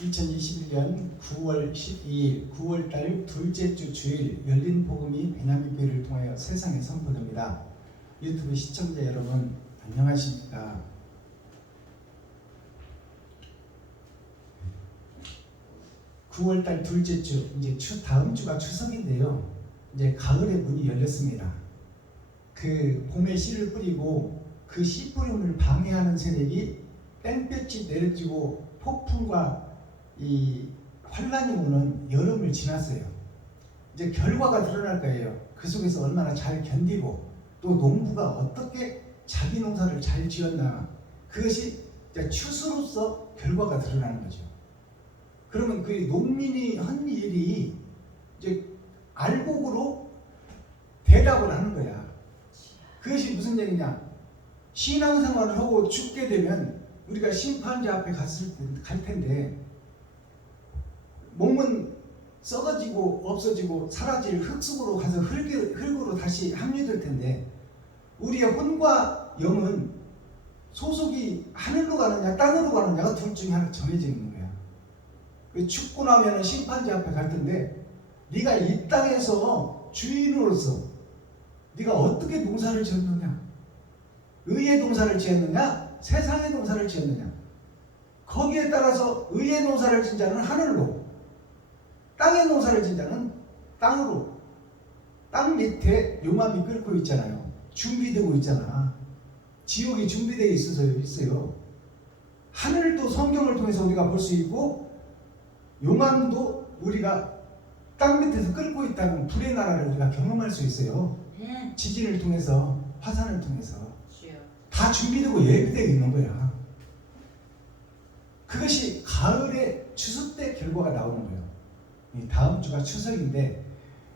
2021년 9월 12일 9월달 둘째 주 주일 열린 복음이 베냐민교회를 통하여 세상에 선포됩니다. 유튜브 시청자 여러분 안녕하십니까? 9월달 둘째 주, 이제 다음 주가 추석인데요. 이제 가을의 문이 열렸습니다. 그 봄에 씨를 뿌리고 그 씨 뿌림을 방해하는 세력이 땡볕이 내려지고 폭풍과 이 환란이 오는 여름을 지났어요. 이제 결과가 드러날 거예요. 그 속에서 얼마나 잘 견디고 또 농부가 어떻게 자기 농사를 잘 지었나, 그것이 이제 추수로서 결과가 드러나는 거죠. 그러면 그 농민이 한 일이 이제 알곡으로 대답을 하는 거야. 그것이 무슨 얘기냐? 신앙생활을 하고 죽게 되면 우리가 심판자 앞에 갈 텐데 몸은 썩어지고 없어지고 사라질 흙 속으로 가서 흙으로 다시 합류될 텐데 우리의 혼과 영은 소속이 하늘로 가느냐 땅으로 가느냐가 둘 중에 하나 정해져 있는 거야. 죽고 나면 심판자 앞에 갈 텐데 네가 이 땅에서 주인으로서 네가 어떻게 농사를 지었느냐, 의의 농사를 지었느냐 세상의 농사를 지었느냐, 거기에 따라서 의의 농사를 진 자는 하늘로, 땅의 농사를 진 자는 땅으로. 땅 밑에 용암이 끓고 있잖아요. 준비되고 있잖아. 지옥이 준비되어 있어요. 하늘도 성경을 통해서 우리가 볼 수 있고 용암도 우리가 땅 밑에서 끓고 있다는 불의 나라를 우리가 경험할 수 있어요. 지진을 통해서, 화산을 통해서 다 준비되고 예비되어 있는 거야. 그것이 가을에 추수 때 결과가 나오는 거예요. 다음 주가 추석인데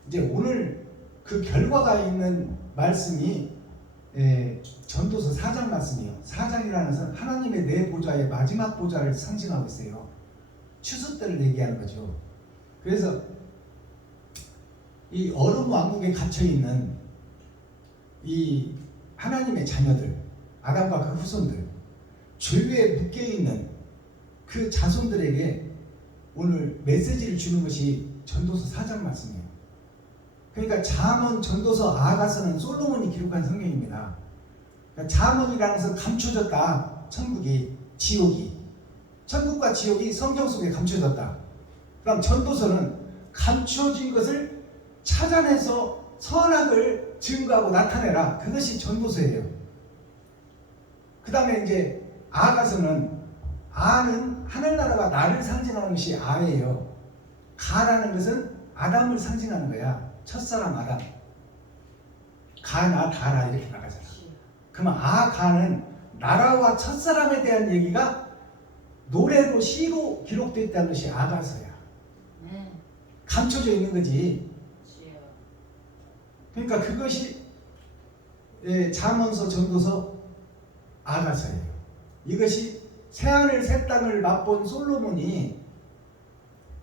이제 오늘 그 결과가 있는 말씀이 전도서 4장 말씀이에요. 4장이라는 것은 하나님의 내 보좌의 마지막 보좌를 상징하고 있어요. 추수 때를 얘기하는 거죠. 그래서 이 얼음 왕국에 갇혀 있는 이 하나님의 자녀들, 아담과 그 후손들, 죄에 묶여 있는 그 자손들에게 오늘 메시지를 주는 것이 전도서 4장 말씀이에요. 그러니까 잠언, 전도서, 아가서는 솔로몬이 기록한 성경입니다. 그러니까 잠언이라는 것은 감춰졌다. 천국이, 지옥이. 천국과 지옥이 성경 속에 감춰졌다. 그럼 전도서는 감춰진 것을 찾아내서 선악을 증거하고 나타내라. 그것이 전도서예요. 그 다음에 이제 아가서는, 아는 하늘나라가 나를 상징하는 것이 아예요. 가라는 것은 아담을 상징하는 거야. 첫사람 아담. 가나 다라 이렇게 나가잖아. 그러면 가는 나라와 첫사람에 대한 얘기가 노래로, 시로 기록되어 있다는 것이 아가서야. 감춰져 있는 거지. 그러니까 그것이 잠언서, 전도서, 아가서예요. 이것이 새하늘 새 땅을 맛본 솔로몬이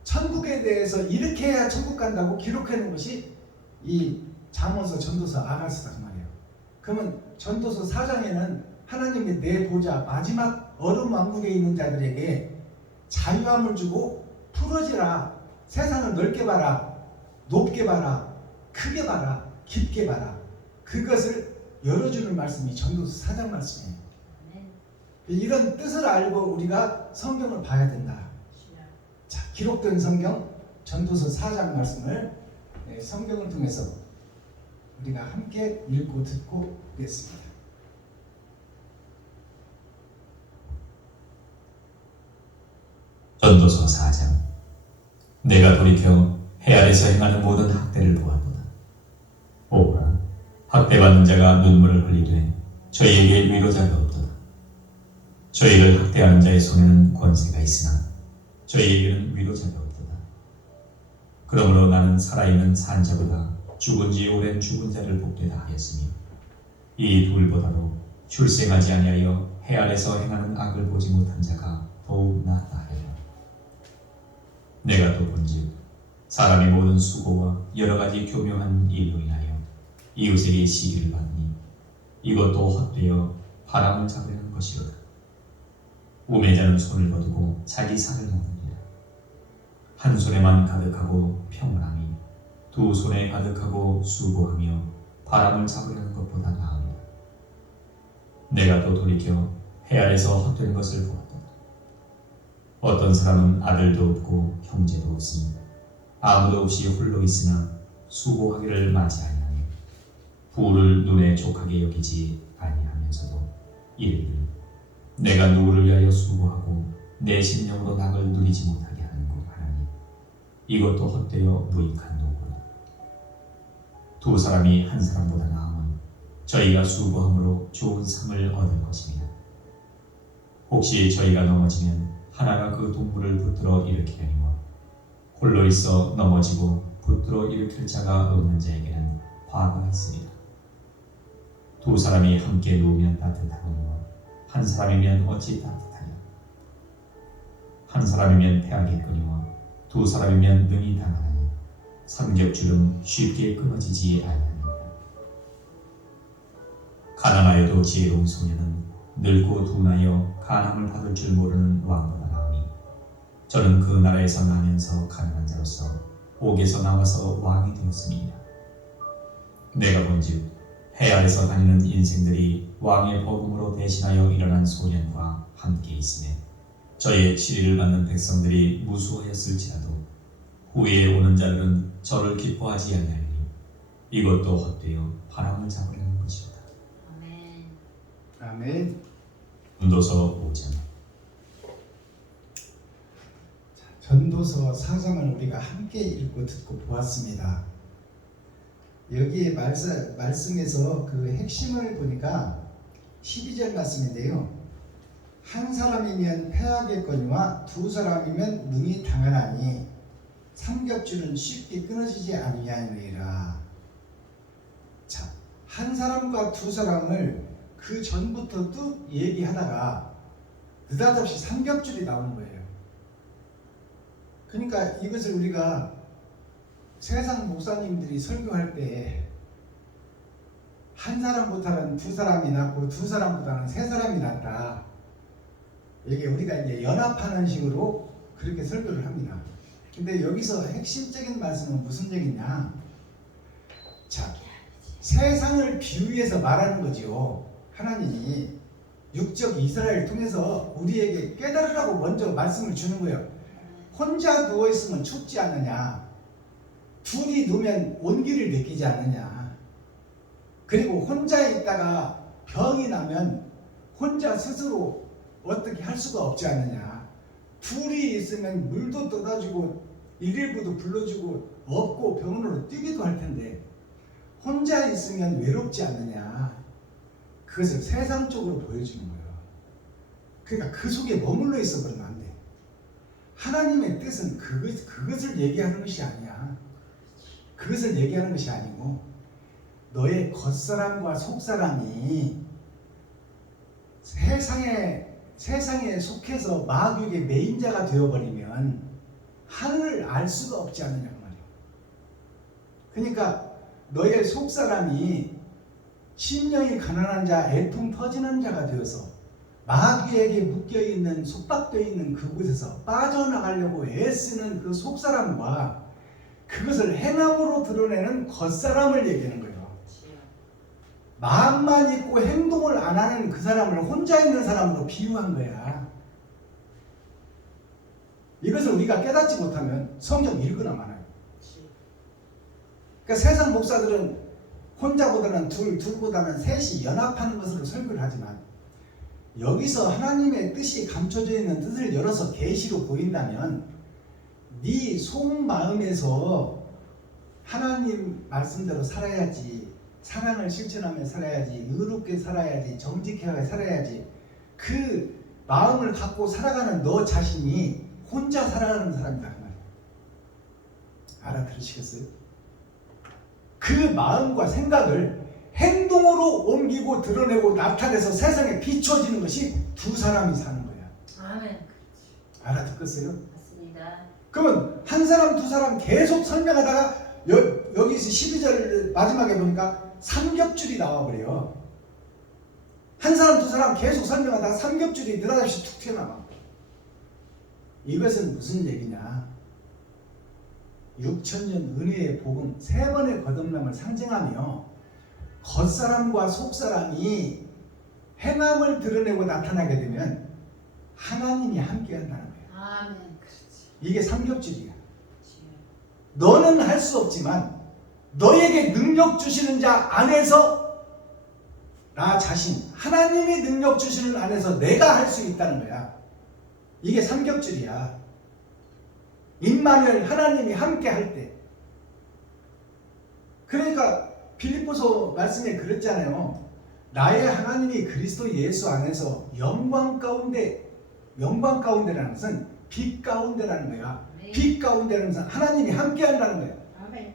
천국에 대해서 이렇게 해야 천국 간다고 기록해 놓은 것이 이 잠언서, 전도서, 아가서다 그 말이에요. 그러면 전도서 4장에는 하나님의 내 보좌 마지막 얼음 왕국에 있는 자들에게 자유함을 주고 풀어지라, 세상을 넓게 봐라, 높게 봐라, 크게 봐라, 깊게 봐라, 그것을 열어주는 말씀이 전도서 4장 말씀이에요. 이런 뜻을 알고 우리가 성경을 봐야 된다. 자, 기록된 성경 전도서 4장 말씀을 성경을 통해서 우리가 함께 읽고 듣고 있겠습니다. 전도서 4장. 내가 돌이켜 해 아래서 행하는 모든 학대를 보았도다. 오라, 학대받는 자가 눈물을 흘리되 저희에게 위로자가 없도다. 저희를 학대하는 자의 손에는 권세가 있으나 저희에게는 위로자가 없도다. 그러므로 나는 살아있는 산자보다 죽은 지 오랜 죽은 자를 복되다 하였으니 이 둘보다도 출생하지 아니하여 해 아래서 행하는 악을 보지 못한 자가 더욱 낫다 하였다. 내가 또 본즉 사람이 모든 수고와 여러 가지 교묘한 일로 인하여 이웃에게 시기를 받니 이것도 헛되어 바람을 잡으려는 것이로다. 우매자는 손을 거두고 자기 살을 먹느니라. 한 손에만 가득하고 평온함이 두 손에 가득하고 수고하며 바람을 잡으려는 것보다 나으리라. 내가 또 돌이켜 해 아래서 헛된 것을 보았다. 어떤 사람은 아들도 없고 형제도 없으니 아무도 없이 홀로 있으나 수고하기를 마지 아니하며 부를 눈에 족하게 여기지 아니하면서도 이르기를 내가 누구를 위하여 수고하고 내 심령으로 낙을 누리지 못하게 하는고 하나니 이것도 헛되어 무익한 도구라. 두 사람이 한 사람보다 나으면 저희가 수고함으로 좋은 상을 얻을 것입니다. 혹시 저희가 넘어지면 하나가 그 동물을 붙들어 일으키려니와 홀로 있어 넘어지고 붙들어 일으킬 자가 없는 자에게는 화가 있으리라. 두 사람이 함께 누우면 따뜻하거니와 한 사람이면 어찌 따뜻하냐. 한 사람이면 패하겠거니와 두 사람이면 능히 당하나니 삼겹줄은 쉽게 끊어지지 아니하니라. 가난하여도 지혜로운 소년은 늙고 둔하여 간함을 받을 줄 모르는 왕보다 나으니 저는 그 나라에서 나면서 가난한 자로서 옥에서 나와서 왕이 되었습니다. 내가 본즉 해 아래서 다니는 인생들이 왕의 복음으로 대신하여 일어난 소년과 함께 있으며 저의 치리를 받는 백성들이 무수하였을지라도 후에 오는 자들은 저를 기뻐하지 아니하리니 이것도 헛되어 바람을 잡으려는 것이로다. 아멘. 아멘. 전도서 5장. 전도서 4장을 우리가 함께 읽고 듣고 보았습니다. 여기에 말씀에서 그 핵심을 보니까 12절 말씀인데요. 한 사람이면 패하겠거니와 두 사람이면 능히 당하나니 삼겹줄은 쉽게 끊어지지 아니하니라. 자, 한 사람과 두 사람을 그 전부터 뚝 얘기하다가 느닷없이 삼겹줄이 나오는 거예요. 그러니까 이것을 우리가 세상 목사님들이 설교할 때 한 사람보다는 두 사람이 낫고 두 사람보다는 세 사람이 낫다. 이게 우리가 이제 연합하는 식으로 그렇게 설교를 합니다. 근데 여기서 핵심적인 말씀은 무슨 얘기냐? 자, 세상을 비유해서 말하는 거죠. 하나님이 육적 이스라엘을 통해서 우리에게 깨달으라고 먼저 말씀을 주는 거예요. 혼자 누워있으면 춥지 않느냐? 둘이 누우면 온기를 느끼지 않느냐? 그리고 혼자 있다가 병이 나면 혼자 스스로 어떻게 할 수가 없지 않느냐? 둘이 있으면 물도 떠다주고 119도 불러주고 없고 병원으로 뛰기도 할 텐데 혼자 있으면 외롭지 않느냐? 그것을 세상적으로 보여주는 거예요. 그러니까 그 속에 머물러 있어 버리면 안 돼. 하나님의 뜻은 그것을 얘기하는 것이 아니야. 그것을 얘기하는 것이 아니고 너의 겉사람과 속사람이 세상에 속해서 마귀의 매인자가 되어버리면 하늘을 알 수가 없지 않느냐고 말이야. 그러니까 너의 속사람이 심령이 가난한 자, 애통 터지는 자가 되어서 마귀에게 묶여있는 속박되어 있는 그곳에서 빠져나가려고 애쓰는 그 속사람과 그것을 행함으로 드러내는 겉사람을 얘기하는 거예요. 마음만 있고 행동을 안 하는 그 사람을 혼자 있는 사람으로 비유한 거야. 이것을 우리가 깨닫지 못하면 성경 읽으나 마나요. 그러니까 세상 목사들은 혼자보다는 둘보다는 셋이 연합하는 것으로 설교를 하지만 여기서 하나님의 뜻이 감춰져 있는 뜻을 열어서 계시로 보인다면 네 속마음에서 하나님 말씀대로 살아야지, 사랑을 실천하며 살아야지, 의롭게 살아야지, 정직하게 살아야지, 그 마음을 갖고 살아가는 너 자신이 혼자 살아가는 사람이다 그 말이야. 알아들으시겠어요? 그 마음과 생각을 행동으로 옮기고 드러내고 나타내서 세상에 비춰지는 것이 두 사람이 사는 거야. 아멘. 알아듣겠어요? 맞습니다. 그러면 한 사람 두 사람 계속 설명하다가 여기서 12절 마지막에 보니까 삼겹줄이 나와버려요. 한 사람 두 사람 계속 설명하다가 삼겹줄이 느닷없이 툭 튀어나와. 이것은 무슨 얘기냐? 6천년 은혜의 복음 3번의 거듭남을 상징하며 겉사람과 속사람이 행함을 드러내고 나타나게 되면 하나님이 함께한다는 거예요. 아멘. 그렇지. 이게 삼겹줄이야. 그렇지. 너는 할 수 없지만 너에게 능력 주시는 자 안에서 나 자신 하나님이 능력 주시는 안에서 내가 할 수 있다는 거야. 이게 삼겹줄이야. 임마누엘 하나님이 함께 할 때. 그러니까 빌립보서 말씀에 그랬잖아요. 나의 하나님이 그리스도 예수 안에서 영광 가운데라는 것은 빛 가운데라는 거야. 네. 빛 가운데라는 것은 하나님이 함께 한다는 거야. 아멘.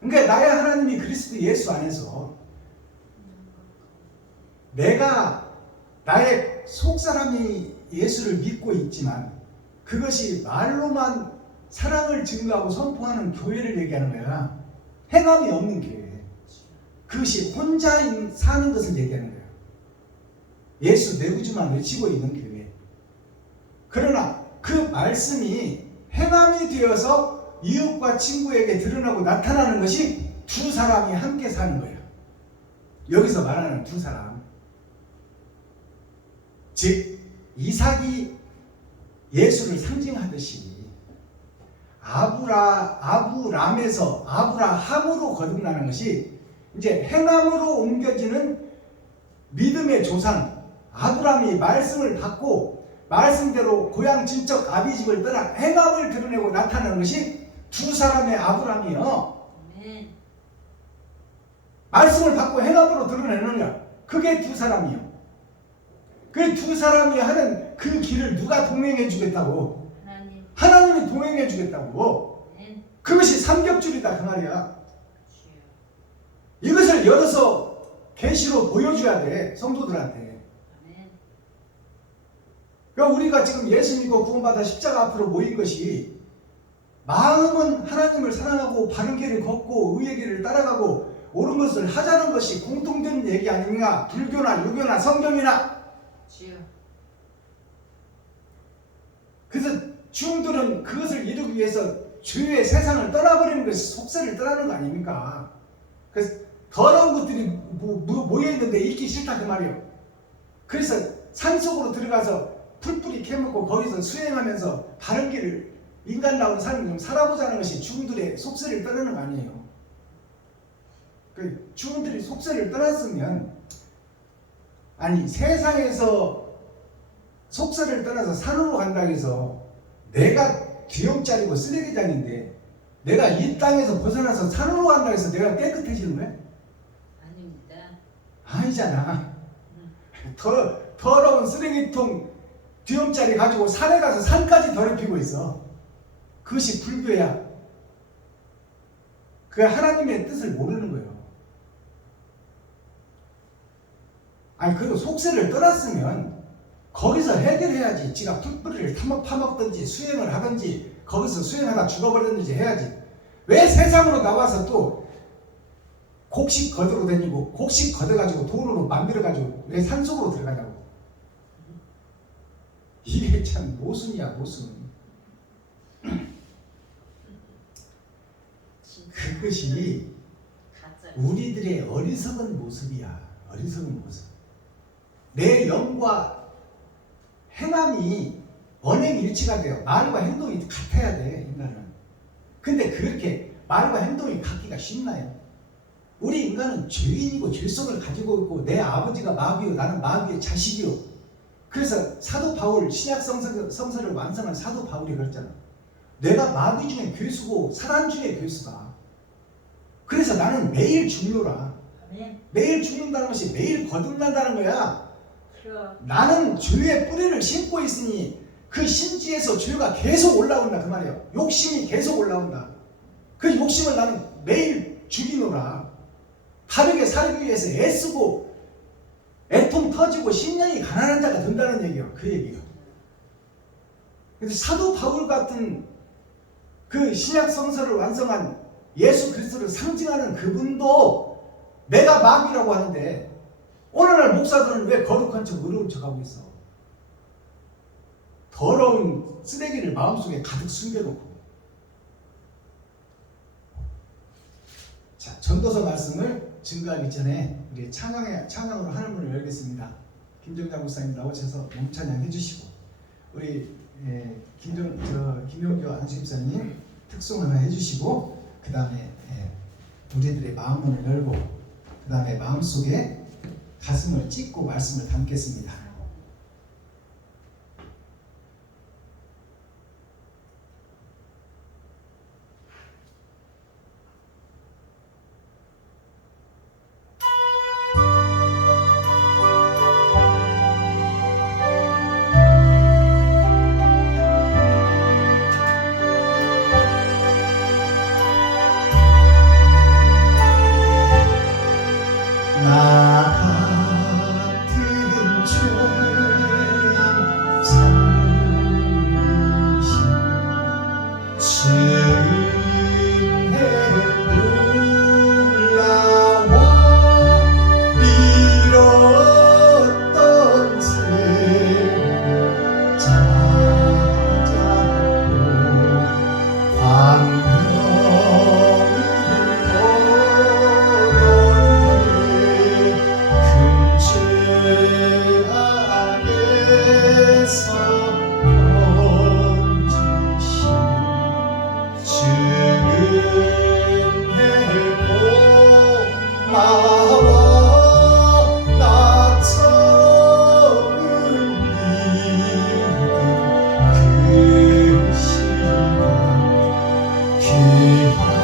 그러니까 나의 하나님이 그리스도 예수 안에서 내가 나의 속사람이 예수를 믿고 있지만 그것이 말로만 사랑을 증거하고 선포하는 교회를 얘기하는 거야. 행함이 없는 교회. 그것이 혼자 사는 것을 얘기하는 거야. 예수 내 구주만 외치고 있는 교회. 그러나 그 말씀이 행함이 되어서 이웃과 친구에게 드러나고 나타나는 것이 두 사람이 함께 사는 거예요. 여기서 말하는 두 사람. 즉 이삭이 예수를 상징하듯이 아브라함에서 아브라함으로 거듭나는 것이 이제 행함으로 옮겨지는 믿음의 조상 아브라함이 말씀을 받고 말씀대로 고향 친척 아비집을 떠나 행함을 드러내고 나타나는 것이 두 사람의 아브라함이요. 아멘. 말씀을 받고 행함으로 드러내는 거야. 그게 두 사람이요. 그 두 사람이 하는 그 길을 누가 동행해 주겠다고? 하나님. 하나님이 동행해 주겠다고. 아멘. 그것이 삼겹줄이다 그 말이야. 주여. 이것을 열어서 계시로 보여줘야 돼 성도들한테. 아멘. 그러니까 우리가 지금 예수 믿고 구원받아 십자가 앞으로 모인 것이 마음은 하나님을 사랑하고 바른 길을 걷고 의의 길을 따라가고 옳은 것을 하자는 것이 공통된 얘기 아닌가? 불교나 유교나 성경이나. 주여. 그래서 중들은 그것을 이루기 위해서 죄의 세상을 떠나버리는 것이 속세를 떠나는 거 아닙니까? 그래서 더러운 것들이 모여있는데 있기 싫다 그 말이에요. 그래서 산속으로 들어가서 풀뿌리 캐먹고 거기서 수행하면서 바른 길을 인간다운 삶을 좀 살아보자는 것이 중들의 속세를 떠나는 거 아니에요. 그 중들이 속세를 떠났으면 아니 세상에서 속세를 떠나서 산으로 간다고 해서 내가 뒤엄짜리고 쓰레기장인데 내가 이 땅에서 벗어나서 산으로 간다고 해서 내가 깨끗해지는 거야? 아닙니다. 아니잖아. 더러운 쓰레기통 뒤엄짜리 가지고 산에 가서 산까지 더럽히고 있어. 그것이 불교야. 그 하나님의 뜻을 모르는 거예요. 아니 그리고 속세를 떠났으면 거기서 해결해야지. 지가 풀뿌리를 파먹든지 수행을 하든지 거기서 수행하다 죽어버렸든지 해야지. 왜 세상으로 나와서 또 곡식 걷으러 다니고 곡식 걷어가지고 돈으로 만들어가지고 왜 산속으로 들어가냐고. 이게 참 모순이야 모순. 그것이 우리들의 어리석은 모습이야. 어리석은 모습. 내 영과 행함이 언행일치가 돼요. 말과 행동이 같아야 돼 인간은. 근데 그렇게 말과 행동이 같기가 쉽나요? 우리 인간은 죄인이고 죄성을 가지고 있고 내 아버지가 마귀요 나는 마귀의 자식이요. 그래서 사도 바울 신약 성서를 완성한 사도 바울이 그랬잖아. 내가 마귀 중에 괴수고 사단 중에 괴수다. 그래서 나는 매일 죽노라. 아멘. 매일 죽는다는 것이 매일 거듭난다는 거야. 주여. 나는 죄의 뿌리를 심고 있으니 그 심지에서 죄가 계속 올라온다 그 말이에요. 욕심이 계속 올라온다. 그 욕심을 나는 매일 죽이노라. 바르게 살기 위해서 애쓰고 애통 터지고 심령이 가난한 자가 된다는 얘기예요. 그 얘기예요. 그래서 사도 바울 같은 그 신약 성서를 완성한 예수 그리스도를 상징하는 그분도 내가 마귀라고 하는데 오늘날 목사들은 왜 거룩한 척 의로운 척하고 있어? 더러운 쓰레기를 마음속에 가득 숨겨놓고 자, 전도서 말씀을 증거하기 전에 우리 찬양으로 하늘문을 열겠습니다. 김정자 목사님 나오셔서 몸찬양 해주시고 우리 김용교 안수집사님 특송 하나 해주시고 그 다음에 우리들의 마음문을 열고 그 다음에 마음속에 가슴을 찢고 말씀을 담겠습니다. 나 같은 죄인 살리신 주의 놀라워 잃었던 생명 찾아고 광명을 죄악에서 건지신 주는 고마워 나 처음 믿은 그 시간 귀하고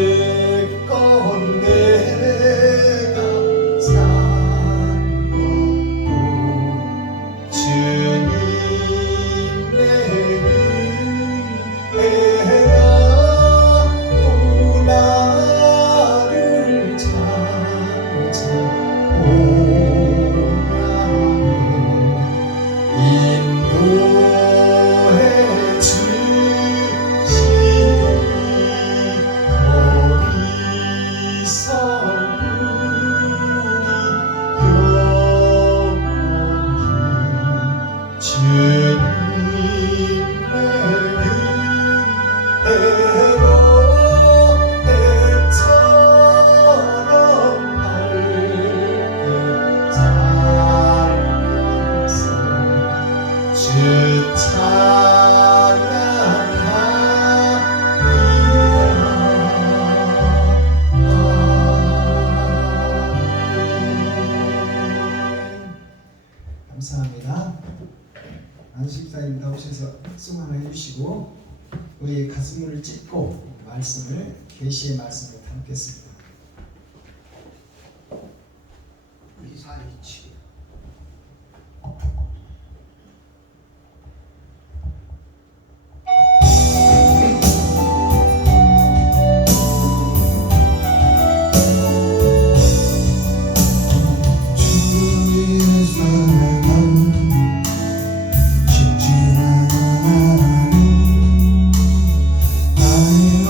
이제껏 내가 산 것도 주님의 은혜라 또 나를 찾아오냐니 인도해 거기서 우리 영원히 주님의 은혜로 해처럼 밝게 살면서 주 감사합니다. 안수집사님 나오셔서 승 하나 해주시고 우리 가슴을 찢고 말씀을 계시의 말씀을 담겠습니다. 이사이치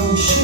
내려놓아야지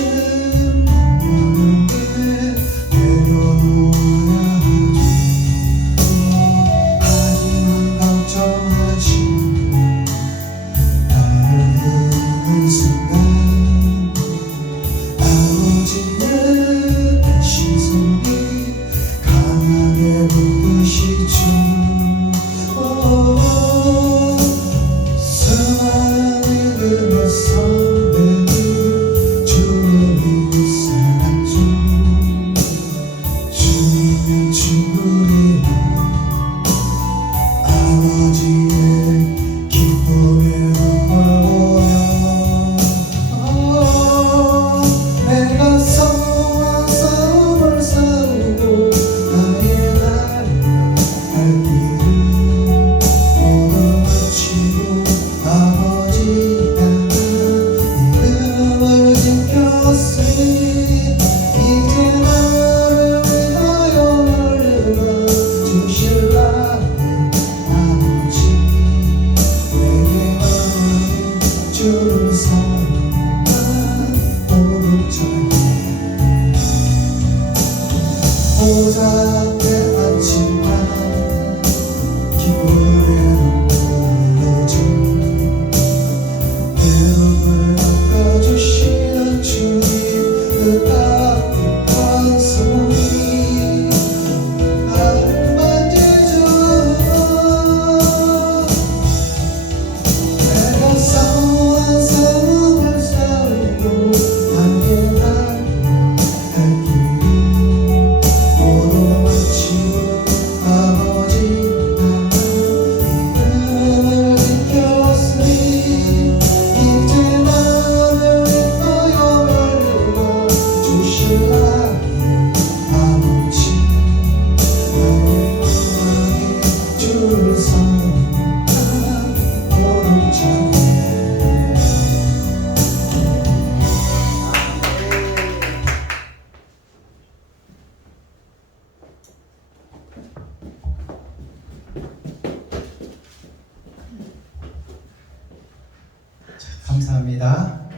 감사합니다.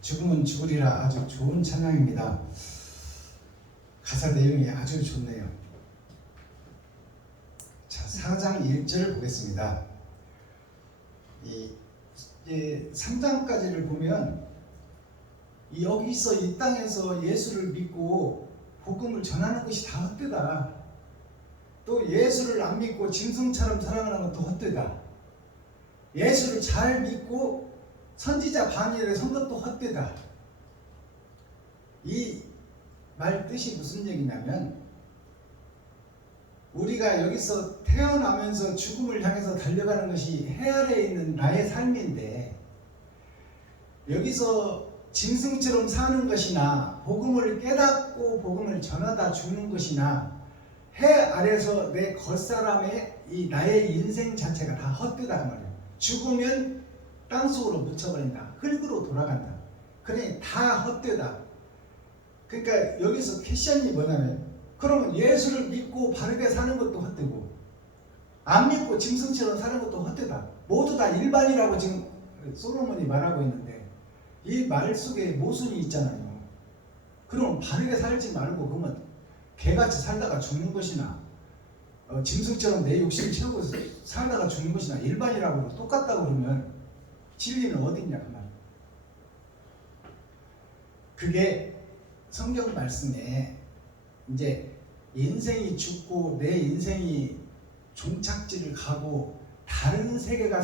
죽으면 죽으리라 아주 좋은 찬양입니다. 가사 내용이 아주 좋네요. 자, 4장 1절 보겠습니다. 이제 3장까지를 보면 여기서 이 땅에서 예수를 믿고 복음을 전하는 것이 다 헛되다. 또 예수를 안 믿고 짐승처럼 살아가는 것도 헛되다. 예수를 잘 믿고 선지자 반열에 선 것도 헛되다. 이 말 뜻이 무슨 얘기냐면 우리가 여기서 태어나면서 죽음을 향해서 달려가는 것이 해 아래에 있는 나의 삶인데 여기서 짐승처럼 사는 것이나 복음을 깨닫고 복음을 전하다 죽는 것이나 해 아래서 내 겉사람의 이 나의 인생 자체가 다 헛되다 그 말이에요. 죽으면 땅속으로 묻혀버린다. 흙으로 돌아간다. 그러니 다 헛되다. 그러니까 여기서 퀘션이 뭐냐면 그러면 예수를 믿고 바르게 사는 것도 헛되고 안 믿고 짐승처럼 사는 것도 헛되다. 모두 다 일반이라고 지금 솔로몬이 말하고 있는데 이 말 속에 모순이 있잖아요. 그럼 바르게 살지 말고 그러면 개같이 살다가 죽는 것이나 짐승처럼 내 욕심을 채우고 살다가 죽는 것이나 일반이라고 똑같다고 그러면 진리는 어디 있냐 그 말. 그게 성경 말씀에 이제 인생이 죽고 내 인생이 종착지를 가고 다른 세계가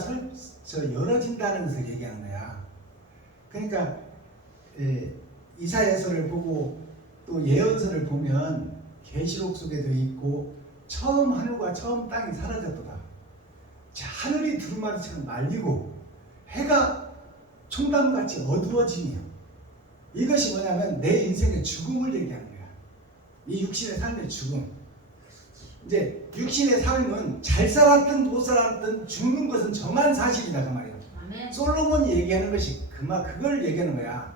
열어진다는 것을 얘기하는 거야. 그러니까 이사야서를 보고 또 예언서를 보면 계시록 속에도 있고 처음 하늘과 처음 땅이 사라졌도다. 자, 하늘이 두루마리처럼 말리고 해가 총담같이 어두워지며 이것이 뭐냐면 내 인생의 죽음을 얘기하는 거야. 이 육신의 삶의 죽음. 이제 육신의 삶은 잘 살았든 못 살았든 죽는 것은 정한 사실이다 그 말이야. 아멘. 솔로몬이 얘기하는 것이 그걸 얘기하는 거야.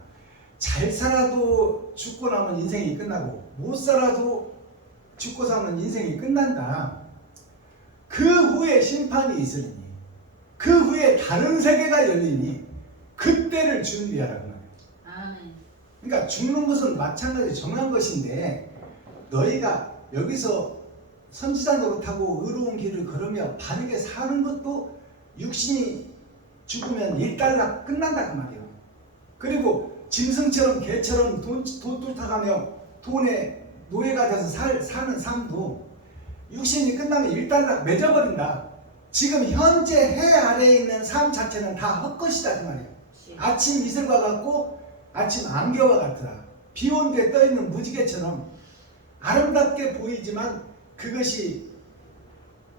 잘 살아도 죽고 나면 인생이 끝나고 못 살아도 죽고 사면 인생이 끝난다. 그 후에 심판이 있으니 그 후에 다른 세계가 열리니 그때를 준비하라고 말이야. 아멘. 그러니까 죽는 것은 마찬가지 정한 것인데 너희가 여기서 선지자 노릇하고 의로운 길을 걸으며 바르게 사는 것도 육신이 죽으면 일단락 끝난다 그 말이에요. 그리고 짐승처럼 개처럼 돈 쫓아가며 돈의 노예가 돼서 사는 삶도 육신이 끝나면 일단락 맺어버린다. 지금 현재 해 아래에 있는 삶 자체는 다 헛것이다 그 말이에요. 아침 이슬과 같고 아침 안개와 같더라. 비 온 데 떠있는 무지개처럼 아름답게 보이지만 그것이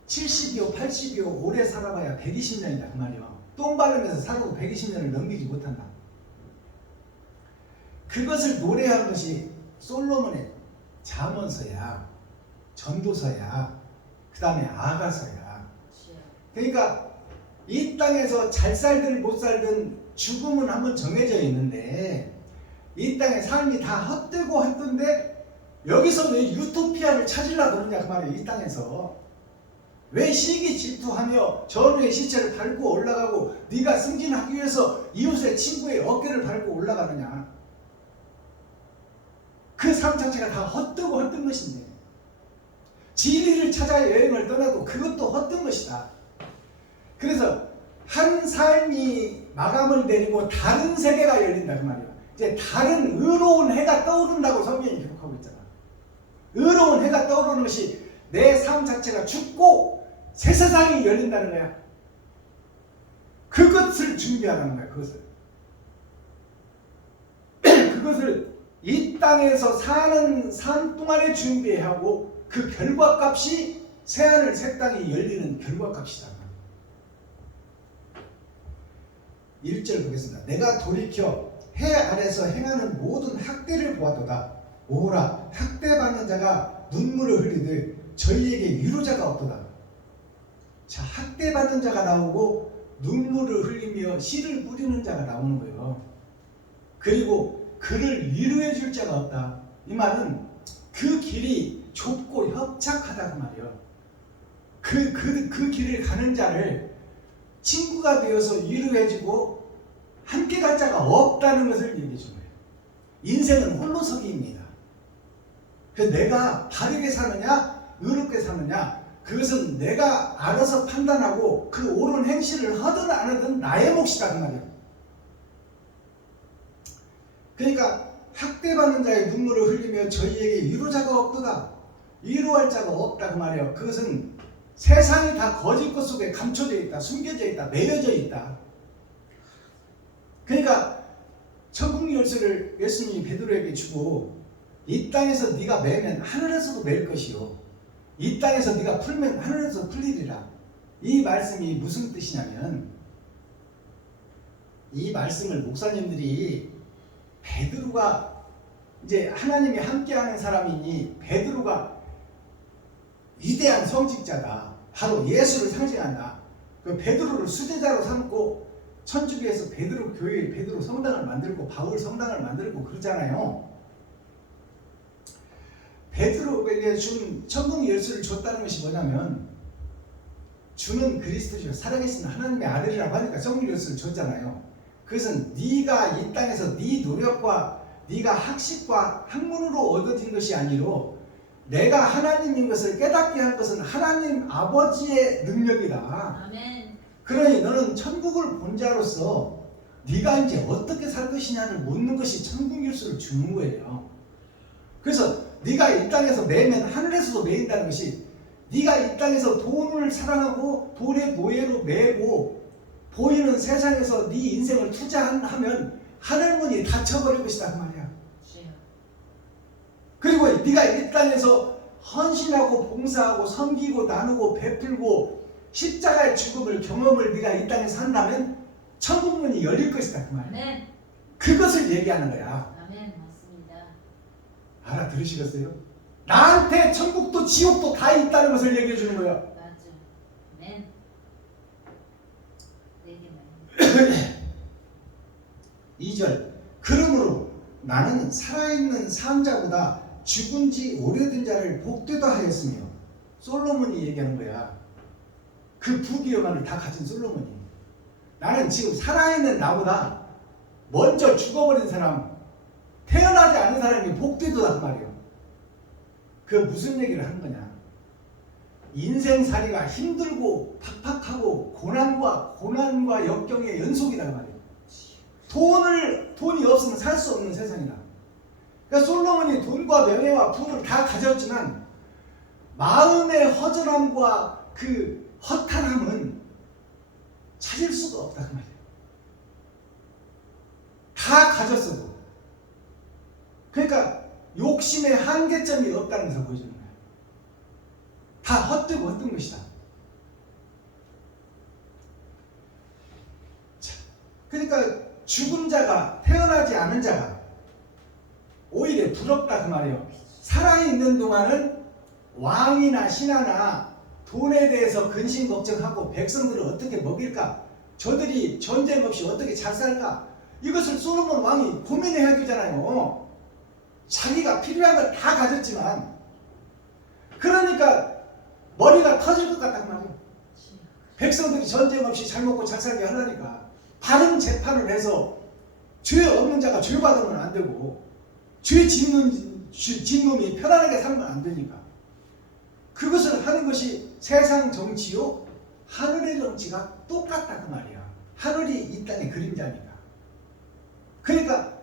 70이요 80이요 오래 살아봐야 120년이다 그 말이에요. 똥 바르면서 살아도 120년을 넘기지 못한다. 그것을 노래한 것이 솔로몬의 잠언서야, 전도서야, 그 다음에 아가서야. 그러니까 이 땅에서 잘 살든 못 살든 죽음은 한번 정해져 있는데 이 땅의 삶이 다 헛되고 헛된데 여기서 왜 유토피아를 찾으려고 그러냐 그 말이에요. 이 땅에서 왜 시기 질투하며 전우의 시체를 밟고 올라가고 네가 승진하기 위해서 이웃의 친구의 어깨를 밟고 올라가느냐. 그 삶 자체가 다 헛되고 헛된 것인데 진리를 찾아 여행을 떠나도 그것도 헛된 것이다. 그래서 한 삶이 마감을 내리고 다른 세계가 열린다 그 말이야. 이제 다른 의로운 해가 떠오른다고 성경이 기록하고 있잖아. 의로운 해가 떠오르는 것이 내 삶 자체가 죽고 새 세상이 열린다는 거야. 그것을 준비하라는 거야. 그것을 이 땅에서 사는 삶 동안에 준비하고 그 결과값이 새하늘 새 땅이 열리는 결과값이다. 1절 보겠습니다. 내가 돌이켜 해 아래서 행하는 모든 학대를 보았도다. 오라 학대받는 자가 눈물을 흘리듯 저희에게 위로자가 없도다. 자, 학대받는 자가 나오고 눈물을 흘리며 씨를 뿌리는 자가 나오는 거예요. 그리고 그를 위로해 줄 자가 없다. 이 말은 그 길이 좁고 협착하다 그 말이에요. 그 길을 가는 자를 친구가 되어서 위로해주고 함께 갈 자가 없다는 것을 얘기해 준 거예요. 인생은 홀로서기입니다. 그 내가 바르게 사느냐 의롭게 사느냐 그것은 내가 알아서 판단하고 그 옳은 행실을 하든 안 하든 나의 몫이다 그 말이에요. 그러니까 학대받는 자의 눈물을 흘리며 저희에게 위로자가 없도다. 위로할 자가 없다 그 말이에요. 그것은 세상이 다 거짓 것 속에 감춰져 있다, 숨겨져 있다, 매여져 있다. 그러니까 천국 열쇠를 예수님이 베드로에게 주고 이 땅에서 네가 매면 하늘에서도 맬 것이요 이 땅에서 네가 풀면 하늘에서 풀리리라. 이 말씀이 무슨 뜻이냐면 이 말씀을 목사님들이 베드로가 이제 하나님이 함께하는 사람이니 베드로가 위대한 성직자다. 바로 예수를 상징한다. 그 베드로를 수제자로 삼고 천주교에서 베드로 교회, 베드로 성당을 만들고 바울 성당을 만들고 그러잖아요. 베드로에게 준 천국 열쇠를 줬다는 것이 뭐냐면 주는 그리스도시요 살아계신 하나님의 아들이라고 하니까 천국 열쇠를 줬잖아요. 그것은 네가 이 땅에서 네 노력과 네가 학식과 학문으로 얻어진 것이 아니로 내가 하나님인 것을 깨닫게 한 것은 하나님 아버지의 능력이다. 아멘. 그러니 너는 천국을 본 자로서 네가 이제 어떻게 살 것이냐를 묻는 것이 천국 열쇠를 주는 거예요. 그래서 네가 이 땅에서 매면 하늘에서도 매인다는 것이 네가 이 땅에서 돈을 사랑하고 돈의 노예로 매고 보이는 세상에서 네 인생을 투자하면 하늘문이 닫혀버릴 것이다 그 말이야. 그리고 네가 이 땅에서 헌신하고 봉사하고 섬기고 나누고 베풀고 십자가의 죽음을 경험을 네가 이 땅에서 한다면 천국문이 열릴 것이다 그 말이야. 아멘. 그것을 얘기하는 거야. 아멘. 맞습니다. 알아들으시겠어요? 나한테 천국도 지옥도 다 있다는 것을 얘기해 주는 거야. 맞아. 아멘. 내게 2절 그러므로 나는 살아있는 사람자보다 죽은 지 오래된 자를 복되다 하였으며 솔로몬이 얘기하는 거야. 그 부귀영화를 다 가진 솔로몬이 나는 지금 살아있는 나보다 먼저 죽어버린 사람 태어나지 않은 사람이 복되다 그 말이에요. 그 무슨 얘기를 하는 거냐. 인생살이가 힘들고 팍팍하고 고난과 역경의 연속이다 그 말이에요. 돈이 없으면 살 수 없는 세상이다. 그러니까 솔로몬이 돈과 명예와 부를 다 가졌지만 마음의 허전함과 그 허탄함은 찾을 수가 없다 그 말이에요. 다 가졌어도. 그러니까 욕심의 한계점이 없다는 것을 보여주는 거예요. 다 헛되고 헛된 것이다. 자, 그러니까 죽은 자가 태어나지 않은 자가 오히려 부럽다 그 말이에요. 살아있는 동안은 왕이나 신하나 돈에 대해서 근심 걱정하고 백성들을 어떻게 먹일까? 저들이 전쟁 없이 어떻게 잘 살까? 이것을 솔로몬 왕이 고민해야 되잖아요. 자기가 필요한 걸 다 가졌지만 그러니까 머리가 터질 것 같단 말이에요. 백성들이 전쟁 없이 잘 먹고 잘 살게 하려니까 바른 재판을 해서 죄 없는 자가 죄 받으면 안 되고 죄 짓는 놈이 편안하게 살면 안 되니까 그것을 하는 것이 세상 정치요 하늘의 정치가 똑같다 그 말이야. 하늘이 이 땅의 그림자니까. 그러니까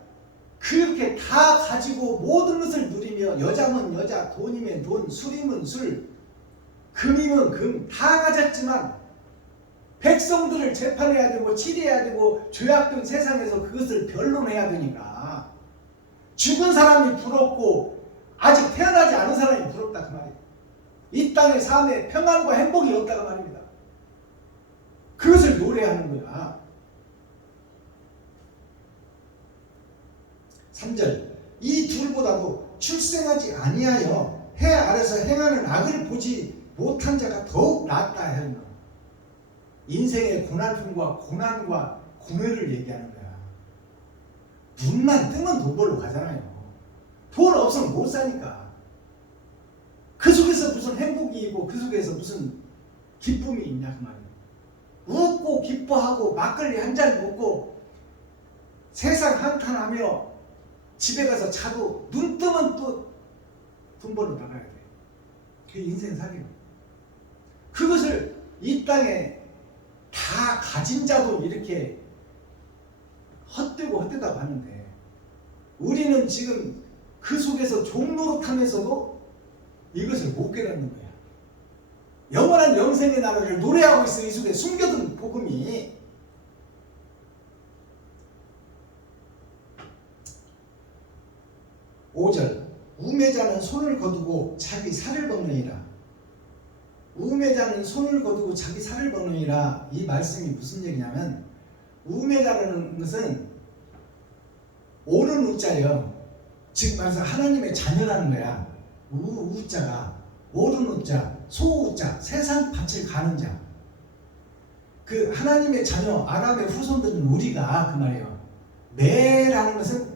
그렇게 다 가지고 모든 것을 누리며 여자면 여자, 돈이면 돈, 술이면 술, 금이면 금 다 가졌지만 백성들을 재판해야 되고 치료해야 되고 죄악된 세상에서 그것을 변론해야 되니까 죽은 사람이 부럽고 아직 태어나지 않은 사람이 부럽다 그 말이에요. 이 땅의 삶에 평안과 행복이 없다고 말입니다. 그것을 노래하는 거야. 3절 이 둘보다도 출생하지 아니하여 해 아래서 행하는 악을 보지 못한 자가 더욱 낫다 하였노라. 인생의 고난과 고뇌를 얘기하는 거야. 눈만 뜨면 돈 벌러 가잖아요. 돈 없으면 못 사니까. 그 속에서 무슨 행복이 있고 그 속에서 무슨 기쁨이 있냐 그 말이에요. 웃고 기뻐하고 막걸리 한 잔 먹고 세상 한탄하며 집에 가서 자도 눈 뜨면 또 돈 벌러 나가야 돼. 그게 인생살이요. 그것을 이 땅에 다 가진 자도 이렇게 헛되다고 하는데 우리는 지금 그 속에서 종노릇하면서도 이것을 못 깨닫는 거야. 영원한 영생의 나라를 노래하고 있어. 이 속에 숨겨둔 복음이. (5절) 우매자는 손을 거두고 자기 살을 먹느니라. 우매자는 손을 거두고 자기 살을 먹느니라. 이 말씀이 무슨 얘기냐면 우매자라는 것은 오는 우자예요. 즉 말해서 하나님의 자녀라는 거야. 우자가 오른 우자, 소우자, 세상 밭을 가는 자. 그 하나님의 자녀 아담의 후손들은 우리가 그 말이에요. 매라는 것은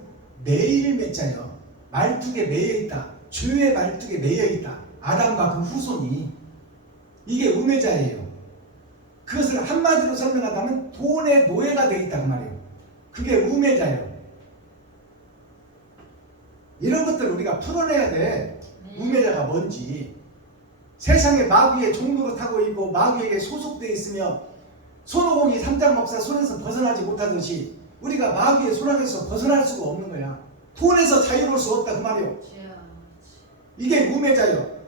매일 매자예요. 말뚝에 매여있다. 주의 말뚝에 매여있다. 아담과 그 후손이. 이게 우매자예요. 그것을 한마디로 설명하자면 돈의 노예가 되어 있다 그 말이에요. 그게 우매자예요. 이런 것들을 우리가 풀어내야 돼. 우매자가 뭔지. 세상에 마귀의 종로를 타고 있고 마귀에게 소속되어 있으며 손오공이 삼장 목사 손에서 벗어나지 못하듯이 우리가 마귀의 손안에서 벗어날 수가 없는 거야. 돈에서 자유로울 수 없다 그 말이에요. 이게 우매자예요.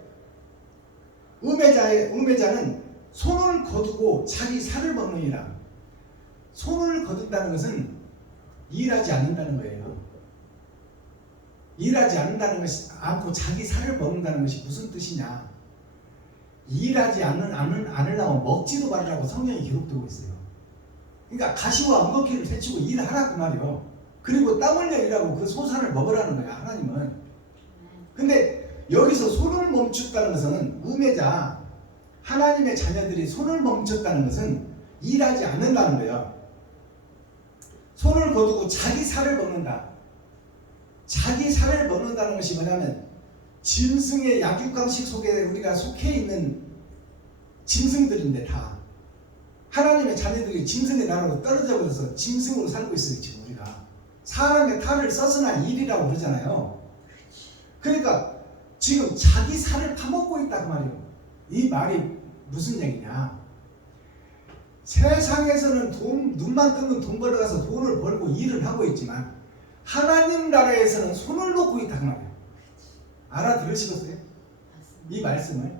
우매자는 손을 거두고 자기 살을 먹느니라. 손을 거둔다는 것은 일하지 않는다는 거예요. 일하지 않고 자기 살을 먹는다는 것이 무슨 뜻이냐. 일하지 않으려면 먹지도 말라고 성경이 기록되고 있어요. 그러니까 가시와 엉겅퀴를 제치고 일하라 그 말이요. 그리고 땀 흘려 일하고 그 소산을 먹으라는 거야 하나님은. 근데 여기서 손을 멈췄다는 것은 우매자 하나님의 자녀들이 손을 멈췄다는 것은 일하지 않는다는 거예요. 손을 거두고 자기 살을 먹는다. 자기 살을 먹는다는 것이 뭐냐면 짐승의 약육강식 속에 우리가 속해 있는 짐승들인데 다 하나님의 자녀들이 짐승의 나라로 떨어져 버려서 짐승으로 살고 있어요. 지금 우리가 사람의 탈을 써서나 일이라고 그러잖아요. 그러니까 지금 자기 살을 파먹고 있다 그 말이에요. 이 말이 무슨 얘기냐. 세상에서는 눈만 뜨면 돈 벌어가서 돈을 벌고 일을 하고 있지만 하나님 나라에서는 손을 놓고 있다 그 말이에요. 알아들으시겠어요? 이 말씀을.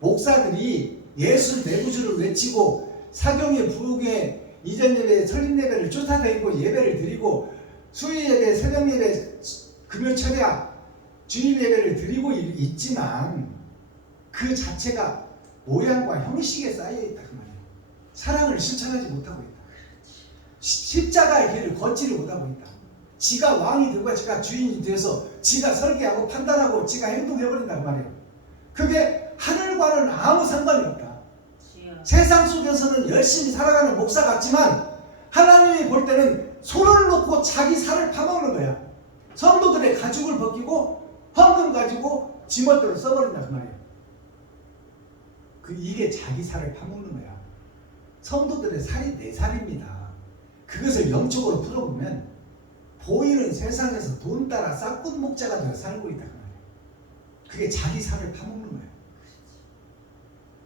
목사들이 예수 내부주를 외치고 사경에 부흥에 이전 예배 설립 예배를 쫓아다니고 예배를 드리고 수요 예배 새벽 예배 금요 철야 주일 예배를 드리고 있지만 그 자체가 모양과 형식에 쌓여있다 그 말이에요. 사랑을 실천하지 못하고 있다. 십자가의 길을 걷지를 못하고 있다. 지가 왕이 되고 지가 주인이 되어서 지가 설계하고 판단하고 지가 행동해버린다 그 말이에요. 그게 하늘과는 아무 상관이 없다. 세상 속에서는 열심히 살아가는 목사 같지만 하나님이 볼 때는 손을 놓고 자기 살을 파먹는 거야. 성도들의 가죽을 벗기고 헌금 가지고 지멋대로 써버린다 그 말이에요. 이게 자기 살을 파먹는 거야. 성도들의 살이 내 살입니다. 그것을 영적으로 풀어보면 보이는 세상에서 돈 따라 싹꾼 목자가 되어 살고 있다 그 말이에요. 그게 자기 살을 파먹는 거예요.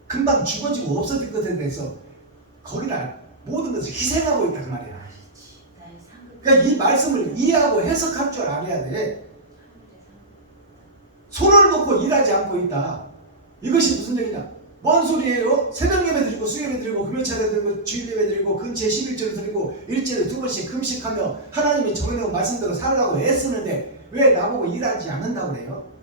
금방 죽어지고 없어질 것에 대해서 거기다 모든 것을 희생하고 있다 그 말이야. 그러니까 이 말씀을 이해하고 해석할 줄 알아야 돼. 손을 놓고 일하지 않고 있다. 이것이 무슨 얘기냐? 뭔 소리예요? 새벽 예배 드리고 수요 예배 드리고 금요 차례 드리고 주일 예배 드리고 근처에 11조를 드리고 일주일에 2번씩 금식하며 하나님이 정해놓은 말씀대로 살라고 애쓰는데 왜 나보고 일하지 않는다고 그래요?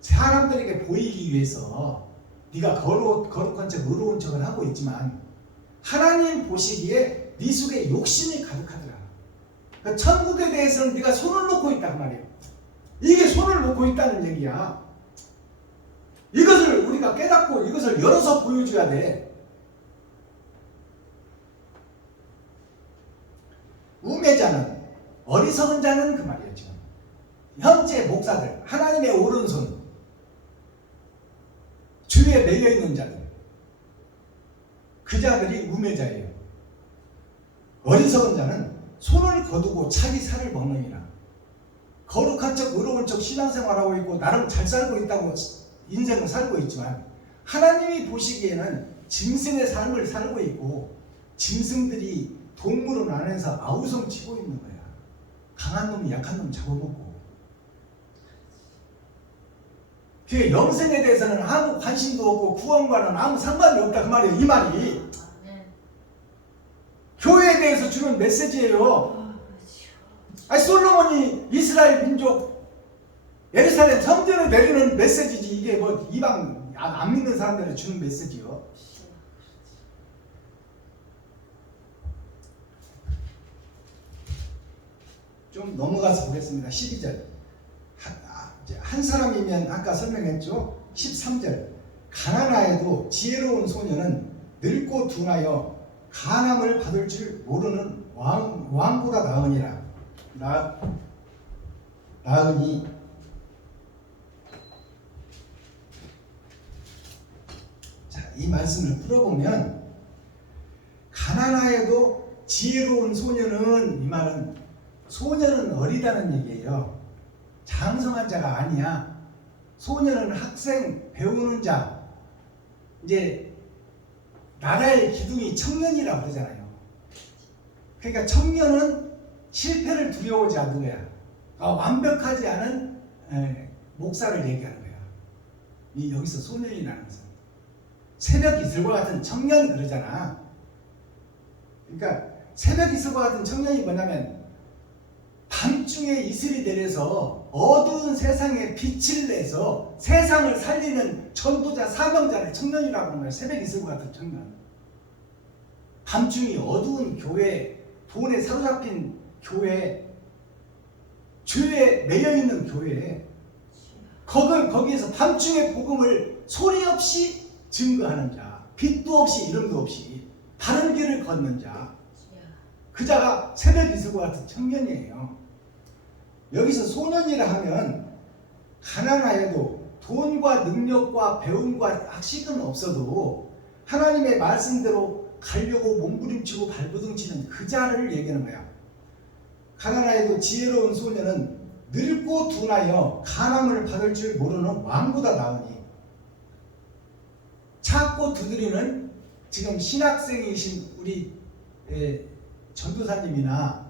사람들에게 보이기 위해서 네가 거룩한 척 의로운 척을 하고 있지만 하나님 보시기에 네 속에 욕심이 가득하더라. 그러니까 천국에 대해서는 네가 손을 놓고 있단 말이에요. 이게 손을 놓고 있다는 얘기야. 이것을 우리가 깨닫고 이것을 열어서 보여줘야 돼. 우매자는 어리석은 자는 그 말이에요. 지금 현재 목사들 하나님의 오른손 주위에 매여있는 자들 그 자들이 우매자예요. 어리석은 자는 손을 거두고 자기 살을 먹느니라. 거룩한 척 의로운 척 신앙생활하고 있고 나름 잘 살고 있다고 인생을 살고 있지만 하나님이 보시기에는 짐승의 삶을 살고 있고 짐승들이 동물원 안에서 아우성 치고 있는 거야. 강한 놈이 약한 놈 잡아먹고. 그 영생에 대해서는 아무 관심도 없고 구원과는 아무 상관이 없다 그 말이에요. 이 말이 아멘. 교회에 대해서 주는 메시지예요. 아니 솔로몬이 이스라엘 민족 예루살렘 성전을 내리는 메시지지. 이게 뭐 이방 안 믿는 사람들이 주는 메시지요. 좀 넘어가서 보겠습니다. 12절. 한 사람이면 아까 설명했죠. 13절. 가난하여도 지혜로운 소년은 늙고 둔하여 간암을 받을 줄 모르는 왕보다 나으니라. 나으니 자, 이 말씀을 풀어보면 가난하여도 지혜로운 소년은, 이 말은 소년은 어리다는 얘기예요. 장성한 자가 아니야. 소년은 학생, 배우는 자. 이제 나라의 기둥이 청년이라고 그러잖아요. 그러니까 청년은 실패를 두려워하지 않는 거야. 완벽하지 않은 목사를 얘기하는 거야. 이 여기서 소년이라는 것은 새벽 이슬과 같은 청년 그러잖아. 그러니까 새벽 이슬과 같은 청년이 뭐냐면 밤중에 이슬이 내려서 어두운 세상에 빛을 내서 세상을 살리는 전도자, 사명자를 청년이라고 하는 거예요. 새벽 이슬과 같은 청년. 밤중이 어두운 교회, 돈에 사로잡힌 교회, 죄에 매여있는 교회, 거기에서 밤중에 복음을 소리 없이 증거하는 자, 빛도 없이 이름도 없이 바른 길을 걷는 자, 그 자가 새벽 이슬과 같은 청년이에요. 여기서 소년이라 하면 가난하여도 돈과 능력과 배움과 학식은 없어도 하나님의 말씀대로 가려고 몸부림치고 발버둥치는 그 자를 얘기하는 거야. 가난하여도 지혜로운 소년은 늙고 둔하여 간암을 받을 줄 모르는 왕보다 나으니. 찾고 두드리는 지금 신학생이신 우리 전도사님이나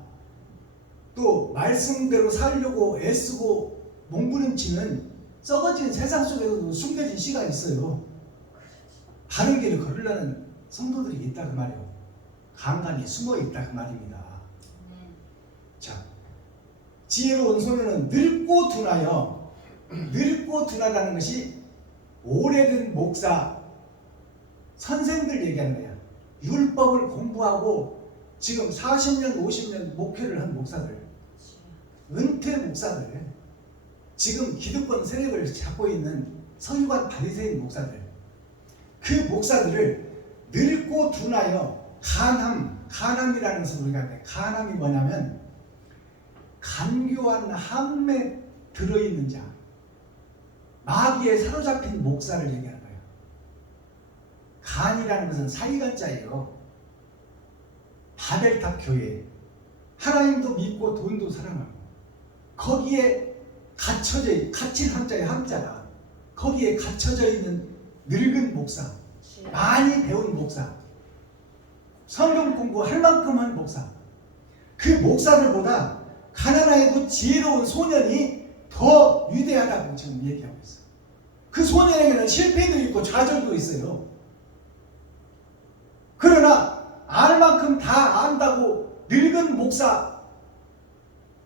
또 말씀대로 살려고 애쓰고 몸부림치는 썩어진 세상 속에서도 숨겨진 씨가 있어요. 바른 길을 걸으려는 성도들이 있다 그 말이에요. 간간히 숨어 있다 그 말입니다. 자, 지혜로운 소년은 늙고 둔하여, 늙고 둔하다는 것이 오래된 목사, 선생들 얘기하는 거야. 율법을 공부하고 지금 40년, 50년 목회를 한 목사들, 은퇴 목사들, 지금 기득권 세력을 잡고 있는 서기관 바리새인 목사들, 그 목사들을 늙고 둔하여 간암이라는 것을 우리가 해. 간암이 뭐냐면 간교한 함에 들어있는 자, 마귀에 사로잡힌 목사를 얘기하는 거예요. 간이라는 것은 사이간자예요. 바벨탑 교회, 하나님도 믿고 돈도 사랑하고 거기에 갇힌 한자의 한자가 거기에 갇혀져 있는 늙은 목사, 많이 배운 목사, 성경 공부할 만큼 한 목사, 그 목사들보다 가난하여도 지혜로운 소년이 더 위대하다고 지금 얘기하고 있어요. 그 소년에게는 실패도 있고 좌절도 있어요. 그러나 알 만큼 다 안다고 늙은 목사,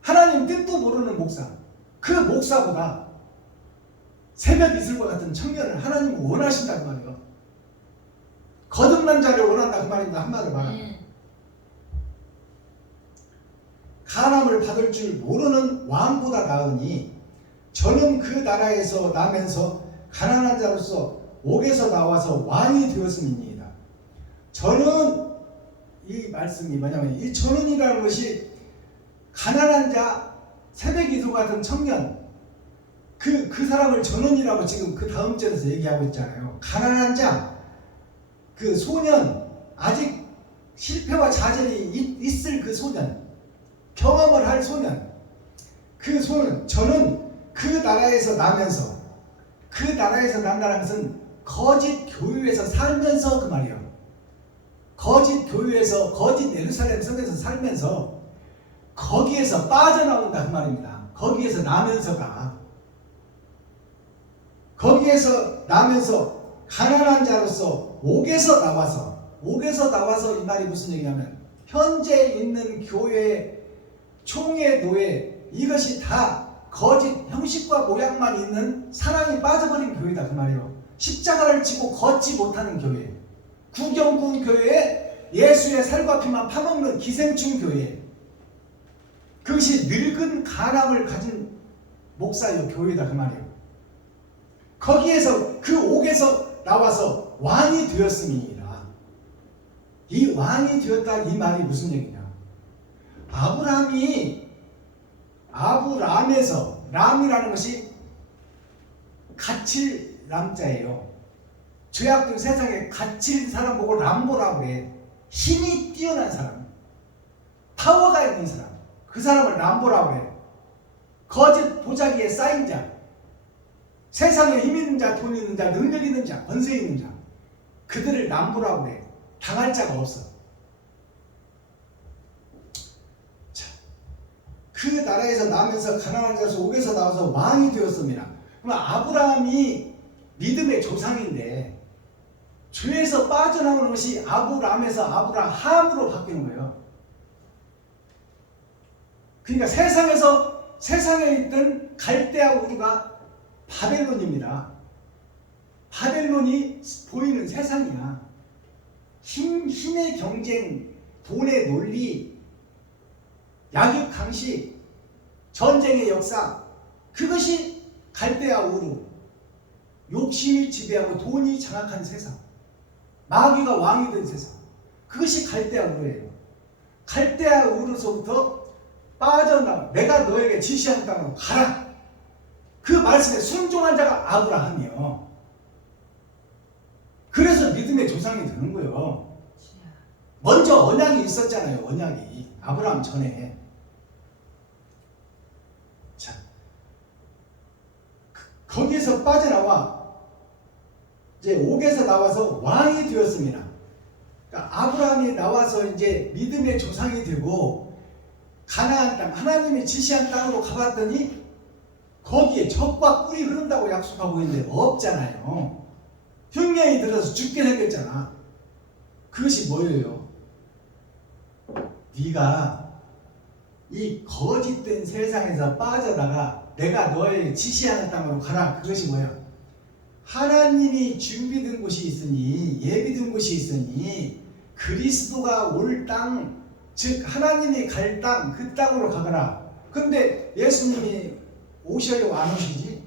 하나님 뜻도 모르는 목사, 그 목사보다 새벽 이슬과 같은 청년을 하나님은 원하신다는 말이에요. 거듭난 자를 원한다 그 말입니다. 한마디로 말하면 간암을 받을 줄 모르는 왕보다 나으니 저는 그 나라에서 나면서 가난한 자로서 옥에서 나와서 왕이 되었음이니이다. 저는, 이 말씀이 뭐냐면 이 저는이라는 것이 가난한 자, 새벽 이슬 같은 청년, 그 사람을 저는이라고 지금 그 다음 절에서 얘기하고 있잖아요. 가난한 자, 그 소년, 아직 실패와 좌절이 있을 그 소년, 경험을 할 소년, 그 소년, 저는 그 나라에서 나면서, 그 나라에서 난다는 것은 거짓 교회에서 살면서 그 말이에요. 거짓 교회에서, 거짓 예루살렘 성에서 살면서 거기에서 빠져나온다 그 말입니다. 거기에서 나면서가, 거기에서 나면서 가난한 자로서 옥에서 나와서 이 말이 무슨 얘기냐면 현재 있는 교회 총회 노예 이것이 다 거짓 형식과 모양만 있는 사랑이 빠져버린 교회다 그 말이에요. 십자가를 지고 걷지 못하는 교회, 구경꾼 교회에 예수의 살과 피만 파먹는 기생충 교회, 그것이 늙은 가람을 가진 목사요 교회다 그 말이에요. 거기에서 그 옥에서 나와서 왕이 되었음이니라. 이 왕이 되었다 이 말이 무슨 얘기냐? 아브라함에서, 람이라는 것이 갇힐 람자예요. 죄악된 세상에 갇힌 사람 보고 람보라고 해. 힘이 뛰어난 사람, 파워가 있는 사람, 그 사람을 람보라고 해. 거짓 보자기에 쌓인 자, 세상에 힘 있는 자, 돈 있는 자, 능력 있는 자, 권세 있는 자, 그들을 람보라고 해. 당할 자가 없어. 자, 그 나라에서 나면서 가나안 자에서 옥에서 나와서 왕이 되었습니다. 그럼 아브라함이 믿음의 조상인데 죄에서 빠져나오는 것이 아브라함에서 아브라함으로 바뀌는 거예요. 그러니까 세상에 있던 갈대아 우르가 바벨론입니다. 바벨론이 보이는 세상이야. 힘의 경쟁, 돈의 논리, 약육 강식, 전쟁의 역사, 그것이 갈대아 우르. 욕심이 지배하고 돈이 장악한 세상, 마귀가 왕이 된 세상, 그것이 갈대아 우르예요. 갈대아 우르로서부터 빠져나가, 내가 너에게 지시한 땅으로 가라. 그 말씀에 순종한 자가 아브라함이요. 그래서 믿음의 조상이 되는 거예요. 먼저 언약이 있었잖아요. 언약이 아브라함 전에. 자, 거기에서 빠져나와 이제 옥에서 나와서 왕이 되었습니다. 그러니까 아브라함이 나와서 이제 믿음의 조상이 되고 가나안 땅, 하나님이 지시한 땅으로 가봤더니 거기에 젖과 꿀이 흐른다고 약속하고 있는데 없잖아요. 흉년이 들어서 죽게 생겼잖아. 그것이 뭐예요? 네가 이 거짓된 세상에서 빠져나가 내가 너의 지시하는 땅으로 가라. 그것이 뭐야? 하나님이 준비된 곳이 있으니, 예비된 곳이 있으니 그리스도가 올 땅, 즉 하나님이 갈 땅, 그 땅으로 가거라. 근데 예수님이 오셔요 안 오시지?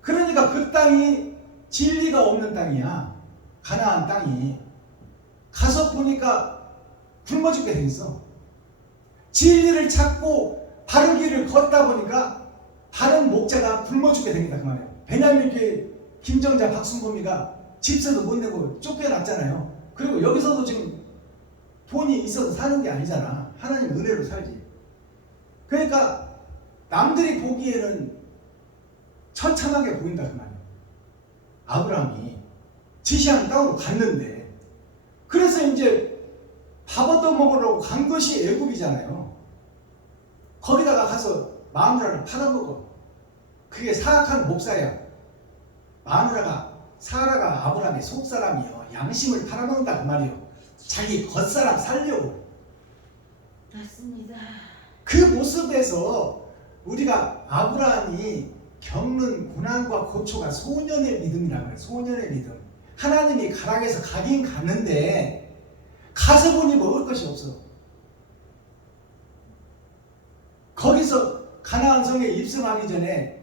그러니까 그 땅이 진리가 없는 땅이야. 가나안 땅이. 가서 보니까 굶어 죽게 돼 있어. 진리를 찾고 바른 길을 걷다 보니까 다른 목자가 굶어 죽게 됩니다. 그 말이에요. 베냐민 교회 김정자 박순범이가 집세도 못 내고 쫓겨났잖아요. 그리고 여기서도 지금 돈이 있어서 사는 게 아니잖아. 하나님 은혜로 살지. 그러니까 남들이 보기에는 처참하게 보인다 그 말이에요. 아브라함이 지시한 땅으로 갔는데, 그래서 이제 밥 얻어먹으려고 간 것이 애굽이잖아요. 거기다가 가서 마누라를 팔아먹어. 그게 사악한 목사야. 사라가 아브라함의 속사람이요, 양심을 팔아먹는다 그 말이요. 자기 겉사람 살려고. 맞습니다. 그 모습에서 우리가 아브라함이 겪는 고난과 고초가 소년의 믿음이라고 해요. 소년의 믿음. 하나님이 가락에서 가긴 갔는데 가서 보니 먹을 것이 없어. 거기서 가나안 성에 입성하기 전에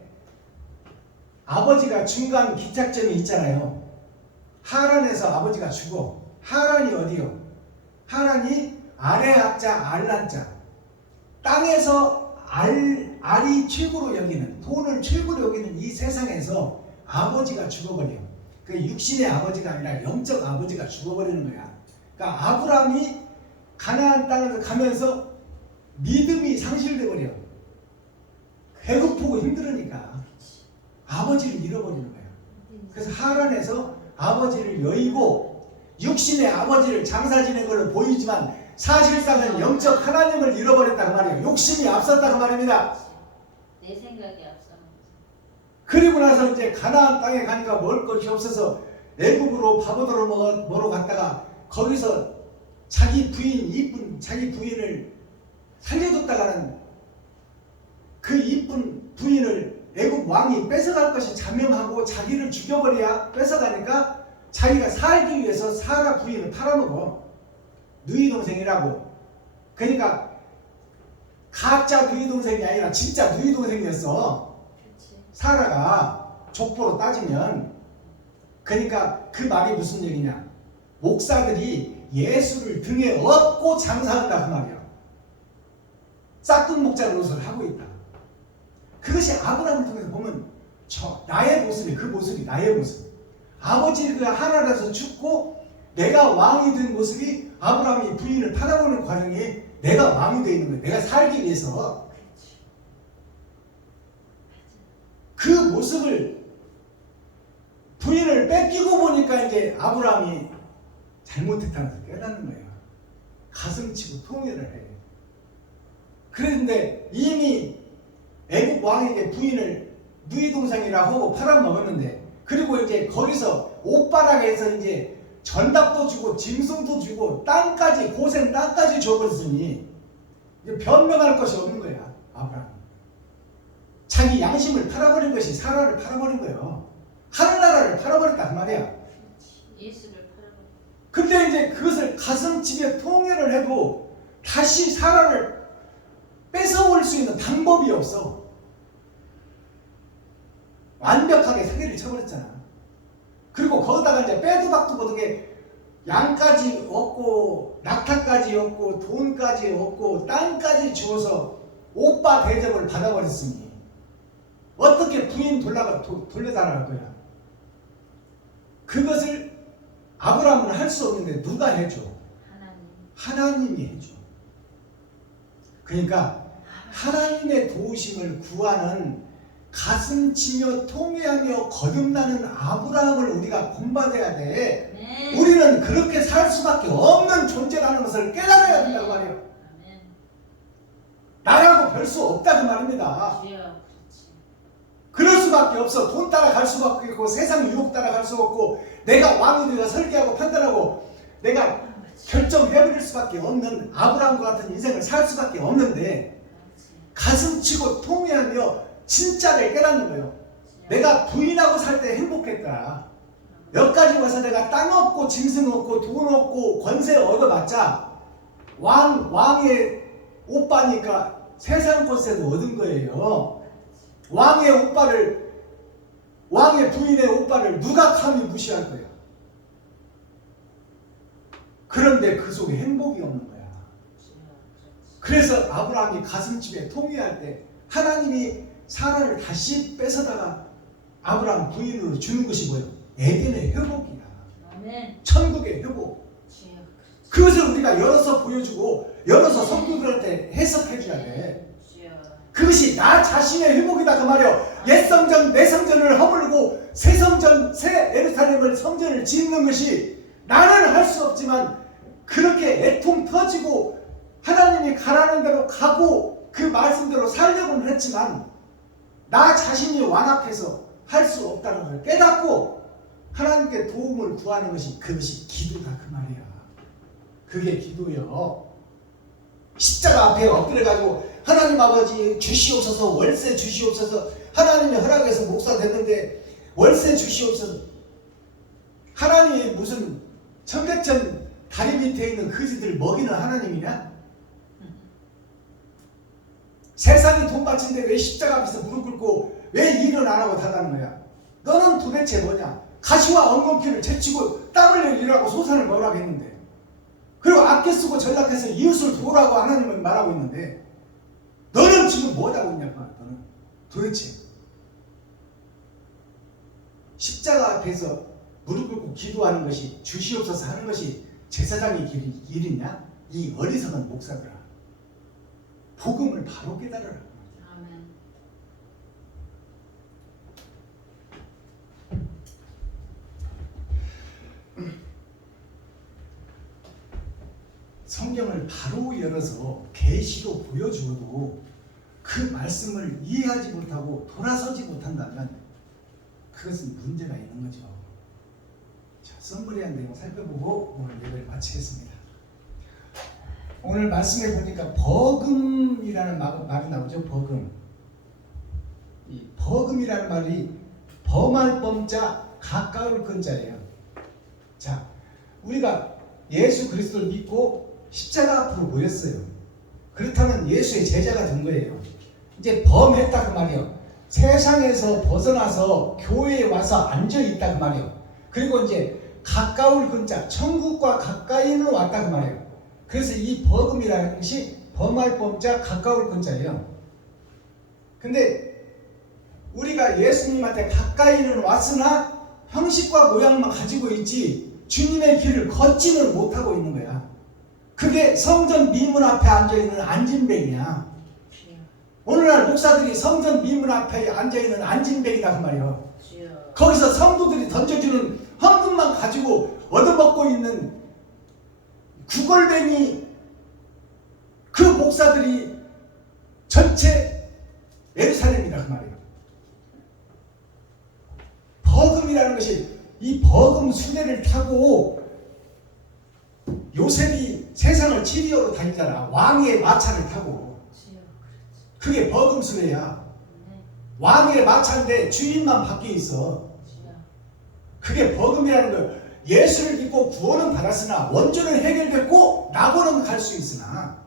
아버지가 중간 기착점이 있잖아요. 하란에서 아버지가 죽어. 하란이 어디요? 하란이 아래 학자 알란자. 땅에서 알이 최고로 여기는, 돈을 최고로 여기는 이 세상에서 아버지가 죽어버려. 그 육신의 아버지가 아니라 영적 아버지가 죽어버리는 거야. 그러니까 아브라함이 가나안 땅에서 가면서 믿음이 상실돼 버려. 배고프고 힘들으니까 아버지를 잃어버리는 거야. 그래서 하란에서 아버지를 여의고 육신의 아버지를 장사 지낸 걸로 보이지만 사실상은 영적 하나님을 잃어버렸다 그 말이에요. 욕심이 앞섰다 그 말입니다. 내 생각이 앞서. 그리고 나서 이제 가나안 땅에 가니까 먹을 것이 없어서 애굽으로 바보들을 먹으러 갔다가 거기서 자기 부인 이쁜 자기 부인을 살려줬다가는 그 이쁜 부인을 애굽 왕이 뺏어갈 것이 자명하고 자기를 죽여버려야 뺏어가니까 자기가 살기 위해서 사라 부인을 팔아먹어. 누이 동생이라고. 그러니까 가짜 누이 동생이 아니라 진짜 누이 동생이었어. 사라가 족보로 따지면. 그러니까 그 말이 무슨 얘기냐. 목사들이 예수를 등에 업고 장사한다 그 말이야. 싹둑 목자 노릇을 하고 있다. 그것이 아브라함을 통해서 보면 나의 모습이 그 모습이 나의 모습. 아버지가 하나라서 죽고 내가 왕이 된 모습이 아브라함이 부인을 팔아보는 과정이 내가 왕이 되어 있는 거예요. 내가 살기 위해서. 그 모습을 부인을 뺏기고 보니까 이제 아브라함이 잘못했다는 것을 깨닫는 거예요. 가슴치고 통회를 해. 그런데 이미 애굽 왕에게 부인을 누이 동생이라고 하고 팔아먹었는데, 그리고 이제 거기서 옷바락에서 이제 전답도 주고 짐승도 주고 땅까지 고생 땅까지 줘버렸으니 이제 변명할 것이 없는 거야. 아브라함 자기 양심을 팔아버린 것이 사라를 팔아버린 거예요. 하늘나라를 팔아버렸다 그 말이야. 예수를 팔아버린. 근데 이제 그것을 가슴집에 통일을 해도 다시 사라를 뺏어올 수 있는 방법이 없어. 완벽하게 사기를 쳐버렸잖아. 그리고 거기다가 이제 빼도 박도 못하게 양까지 얻고 낙타까지 얻고 돈까지 얻고 땅까지 주어서 오빠 대접을 받아버렸으니 어떻게 부인 돌려달라할 거야. 그것을 아브라함은 할 수 없는데 누가 해줘? 하나님이 해줘. 그러니까 하나님의 도우심을 구하는 가슴치며 통회하며 거듭나는 아브라함을 우리가 본받아야 돼. 네. 우리는 그렇게 살 수밖에 없는 존재라는 것을 깨달아야 된다고 말이에요. 아멘. 나라고 별 수 없다 그 말입니다. 주여, 그렇지. 그럴 수밖에 없어. 돈 따라갈 수밖에 없고 세상 유혹 따라갈 수 없고 내가 왕이 되어 설계하고 판단하고 내가 결정해버릴 수밖에 없는 아브라함과 같은 인생을 살 수밖에 없는데 가슴치고 통회하며 진짜를 깨닫는 거예요. 내가 부인하고 살 때 행복했다. 여기까지 와서 내가 땅 얻고 짐승 얻고 돈 얻고 권세 얻어봤자 왕의 오빠니까 세상 권세도 얻은 거예요. 왕의 부인의 오빠를 누가 감히 무시할 거야. 그런데 그 속에 행복이 없는 거야. 그래서 아브라함이 가슴집에 통회할 때 하나님이 사라를 다시 뺏어다가 아브라함 부인으로 주는 것이 뭐예요? 에덴의 회복이야. 아멘. 천국의 회복. 주여, 그렇지. 그것을 우리가 열어서 보여주고 열어서 성도들한테 해석해줘야 돼. 주여. 그것이 나 자신의 회복이다 그 말이에요. 옛 성전 내 성전을 허물고 새 성전 새 예루살렘을 성전을 짓는 것이 나는 할 수 없지만 그렇게 애통 터지고 하나님이 가라는 대로 가고 그 말씀대로 살려고는 했지만 나 자신이 완악해서 할 수 없다는 걸 깨닫고 하나님께 도움을 구하는 것이 그것이 기도다 그 말이야. 그게 기도요. 십자가 앞에 엎드려가지고 하나님 아버지 주시옵소서 월세 주시옵소서 하나님이 허락해서 목사 됐는데 월세 주시옵소서. 하나님이 무슨 청계천 다리 밑에 있는 거지들을 먹이는 하나님이냐? 세상이 돈 바친데 왜 십자가 앞에서 무릎 꿇고 왜 일을 안 하고 다다는 거야? 너는 도대체 뭐냐? 가시와 엉겅퀴를 제치고 땀 흘려 일하고 소산을 먹으라고 했는데 그리고 아껴 쓰고 전락해서 이웃을 도우라고 하나님은 말하고 있는데 너는 지금 뭐 하고 있냐? 너는 도대체 십자가 앞에서 무릎 꿇고 기도하는 것이 주시옵소서 하는 것이 제사장의 길이냐? 이 어리석은 목사들아, 복음을 바로 깨달아라. 아멘. 성경을 바로 열어서 계시로 보여주어도 그 말씀을 이해하지 못하고 돌아서지 못한다면 그것은 문제가 있는 거죠. 자, 썸머리한 내용 살펴보고 오늘 예배를 마치겠습니다. 오늘 말씀에 보니까 버금이라는 말이 나오죠. 버금. 이 버금이라는 말이 범할 범자 가까울 근자예요. 자, 우리가 예수 그리스도를 믿고 십자가 앞으로 모였어요. 그렇다면 예수의 제자가 된 거예요. 이제 범했다 그 말이에요. 세상에서 벗어나서 교회에 와서 앉아 있다 그 말이에요. 그리고 이제 가까울 근자, 천국과 가까이는 왔다 그 말이에요. 그래서 이 버금이라는 것이 범할 범자 가까울 근자예요. 근데 우리가 예수님한테 가까이는 왔으나 형식과 모양만 가지고 있지 주님의 길을 걷지는 못하고 있는 거야. 그게 성전 미문 앞에 앉아있는 안진뱅이야. 주여. 오늘날 목사들이 성전 미문 앞에 앉아있는 안진뱅이다 그 말이야. 주여. 거기서 성도들이 던져주는 헌금만 가지고 얻어먹고 있는 구걸뱅이 그 목사들이 전체 예루살렘이다 그 말이에요. 버금이라는 것이 이 버금 수레를 타고 요셉이 세상을 치리어로 다니잖아. 왕의 마차를 타고. 주여. 그게 버금 수레야. 네. 왕의 마차인데 주인만 밖에 있어. 주여. 그게 버금이라는 거예요. 예수를 믿고 구원은 받았으나 원죄는 해결됐고 낙원은 갈 수 있으나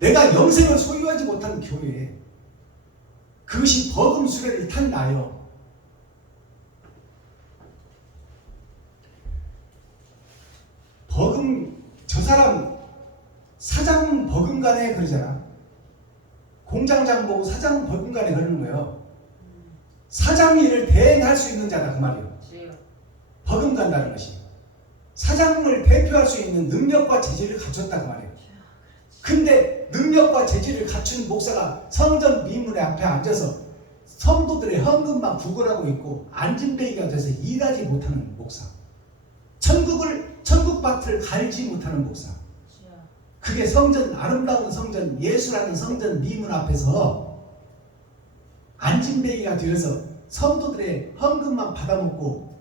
내가 영생을 소유하지 못한 교회, 그것이 버금 수레를 탄 나요. 버금, 저 사람 사장 버금간에 그러잖아. 공장장 보고 사장 버금간에 그러는 거예요. 사장 일을 대행할 수 있는 자다 그 말이에요. 주여. 버금간다는 것이 사장을 대표할 수 있는 능력과 재질을 갖췄다 그 말이에요. 근데 능력과 재질을 갖춘 목사가 성전 미문에 앞에 앉아서 성도들의 헌금만 구걸하고 있고 안진뱅이가 돼서 일하지 못하는 목사, 천국밭을 갈지 못하는 목사, 주여. 그게 성전, 아름다운 성전, 예수라는 성전 미문 앞에서 안진뱅이가 되어서 성도들의 헌금만 받아먹고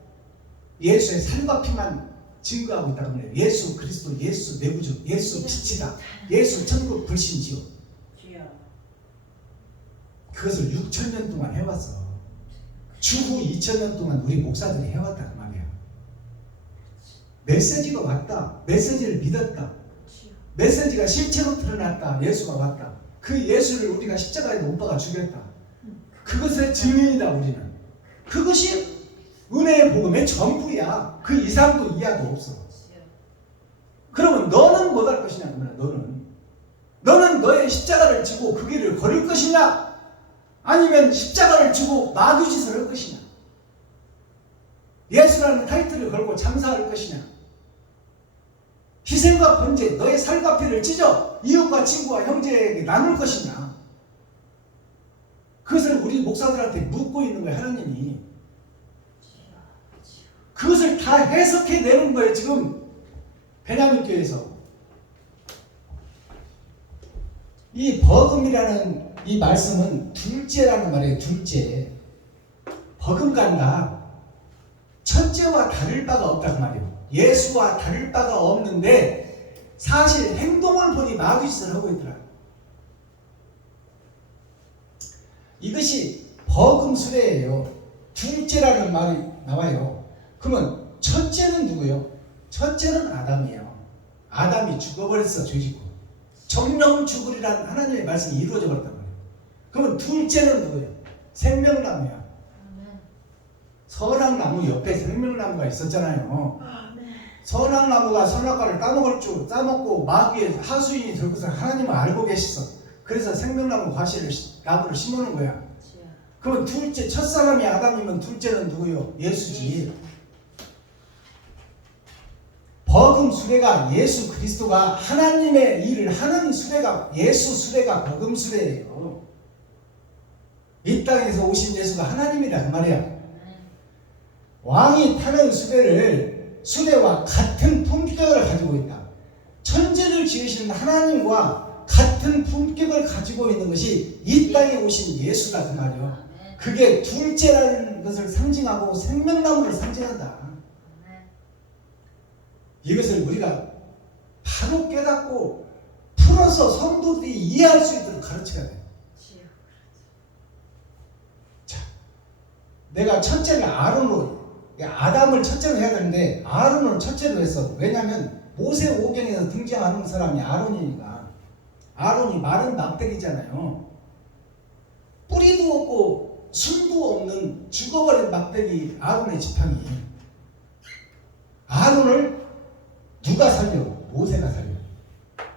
예수의 살과 피만 증거하고 있다고 합니다. 예수 그리스도, 예수 내구주, 예수 빛이다, 예수 천국 불신지요. 주여. 그것을 6,000년 동안 해왔어. 주후 2,000년 동안 우리 목사들이 해왔다 그 말이야. 메시지가 왔다. 메시지를 믿었다. 주여. 메시지가 실체로 드러났다. 예수가 왔다. 그 예수를 우리가 십자가에 못 박아 죽였다. 그것의 증인이다 우리는. 그것이 은혜의 복음의 전부야. 그 이상도 이하도 없어. 주여. 그러면 너는 뭐 할 것이냐 그 말이야. 너는 너의 십자가를 지고 그 길을 걸을 것이냐, 아니면 십자가를 지고 마귀짓을 할 것이냐, 예수라는 타이틀을 걸고 장사할 것이냐, 희생과 번제, 너의 살과 피를 찢어 이웃과 친구와 형제에게 나눌 것이냐. 그것을 우리 목사들한테 묻고 있는 거예요. 하나님이 그것을 다 해석해내는 거예요. 지금 베냐민 교회에서 이 버금이라는 이 말씀은 둘째라는 말이에요. 둘째. 버금간다. 첫째와 다를 바가 없다고 말이에요. 예수와 다를 바가 없는데 사실 행동을 보니 마귀짓을 하고 있더라. 이것이 버금수레예요. 둘째라는 말이 나와요. 그러면 첫째는 누구예요? 첫째는 아담이에요. 아담이 죽어버렸어. 죄짓고 정령 죽으리라는 하나님의 말씀이 이루어져 버렸단 말이에요. 그러면 둘째는 누구예요? 생명나무야. 아멘. 선악나무 옆에 생명나무가 있었잖아요. 아멘. 선악나무가 선악과를 따먹고 마귀의 하수인이 될 것을 하나님은 알고 계셨어. 그래서 생명나무 과실을 나무를 심어놓은 거야. 주여. 그러면 둘째, 첫사람이 아담이면 둘째는 누구요? 예수지. 버금 수레가 예수 그리스도가 하나님의 일을 하는 수레가 예수 수레가 버금 수레예요. 이 땅에서 오신 예수가 하나님이란 말이야. 왕이 타는 수레와 같은 품격을 가지고 있다. 천지를 지으신 하나님과 같은 품격을 가지고 있는 것이 이 땅에 오신 예수다 그 말이요. 그게 둘째라는 것을 상징하고 생명나무를 상징한다. 이것을 우리가 바로 깨닫고 풀어서 성도들이 이해할 수 있도록 가르쳐야 돼. 자, 내가 첫째를 아론으로, 아담을 첫째로 해야 되는데 아론을 첫째로 했어. 왜냐하면 모세오경에서 등장하는 사람이 아론이니까. 아론이 마른 막대기잖아요. 뿌리도 없고 숨도 없는 죽어버린 막대기 아론의 지팡이. 아론을 누가 살려? 모세가 살려.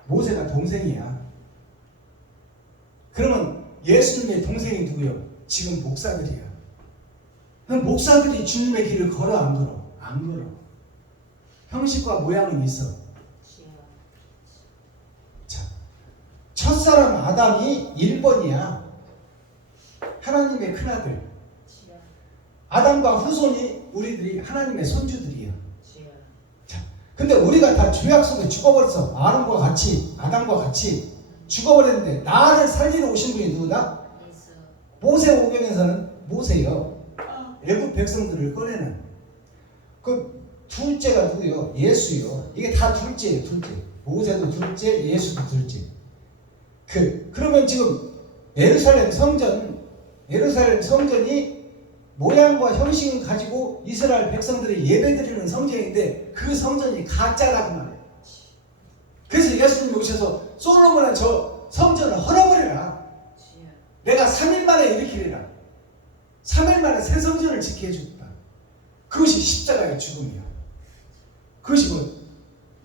모세가 동생이야. 그러면 예수님의 동생이 누구요? 지금 목사들이야. 그럼 목사들이 주님의 길을 걸어 안 걸어? 안 걸어. 형식과 모양은 있어. 자, 첫사람 아담이 1번이야. 하나님의 큰아들. 아담과 후손이 우리들이 하나님의 손주들이야. 근데 우리가 다 죄악 속에 죽어버렸어. 아론과 같이, 아담과 같이 죽어버렸는데 나를 살리러 오신 분이 누구다? 모세오경에서는 모세요. 애굽 백성들을 꺼내는. 그 둘째가 누구요? 예수요. 이게 다 둘째예요. 둘째. 모세도 둘째, 예수도 둘째. 그러면 지금 예루살렘 성전이 모양과 형식을 가지고 이스라엘 백성들이 예배드리는 성전인데 그 성전이 가짜라고 말해요. 그래서 예수님이 오셔서 솔로몬아 저 성전을 헐어버려라. 내가 3일 만에 일으키리라. 3일 만에 새 성전을 짓게 해주겠다. 그것이 십자가의 죽음이야. 그것이 뭐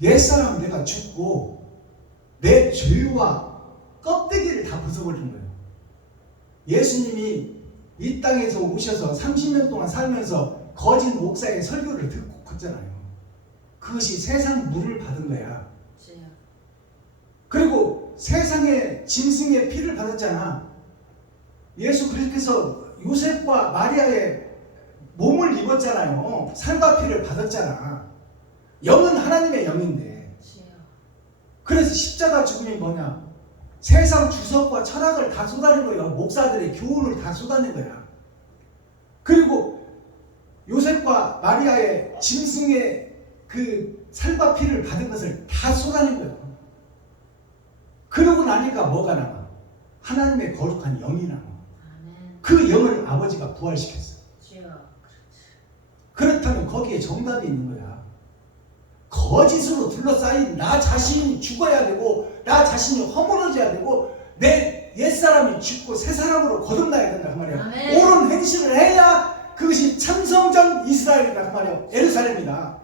옛사람 내가 죽고 내 죄와 껍데기를 다 벗어버리는 거예요. 예수님이 이 땅에서 오셔서 30년 동안 살면서 거짓 목사의 설교를 듣고 컸잖아요. 그것이 세상 물을 받은 거야. 그리고 세상의 짐승의 피를 받았잖아. 예수 그리스도께서 요셉과 마리아의 몸을 입었잖아요. 살과 피를 받았잖아. 영은 하나님의 영인데. 그래서 십자가 죽음이 뭐냐? 세상 주석과 철학을 다 쏟아낸 거예요. 목사들의 교훈을 다 쏟아낸 거야. 그리고 요셉과 마리아의 짐승의 그 살과 피를 받은 것을 다 쏟아낸 거예요. 그러고 나니까 뭐가 남아? 하나님의 거룩한 영이 남아. 그 영을 아버지가 부활시켰어. 그렇다면 거기에 정답이 있는 거야. 거짓으로 둘러싸인 나 자신이 죽어야 되고 나 자신이 허물어져야 되고 내 옛사람이 죽고 새 사람으로 거듭나야 된다 그 말이야. 아멘. 옳은 행실을 해야 그것이 참성전 이스라엘이다 그 말이야. 예루살렘이다.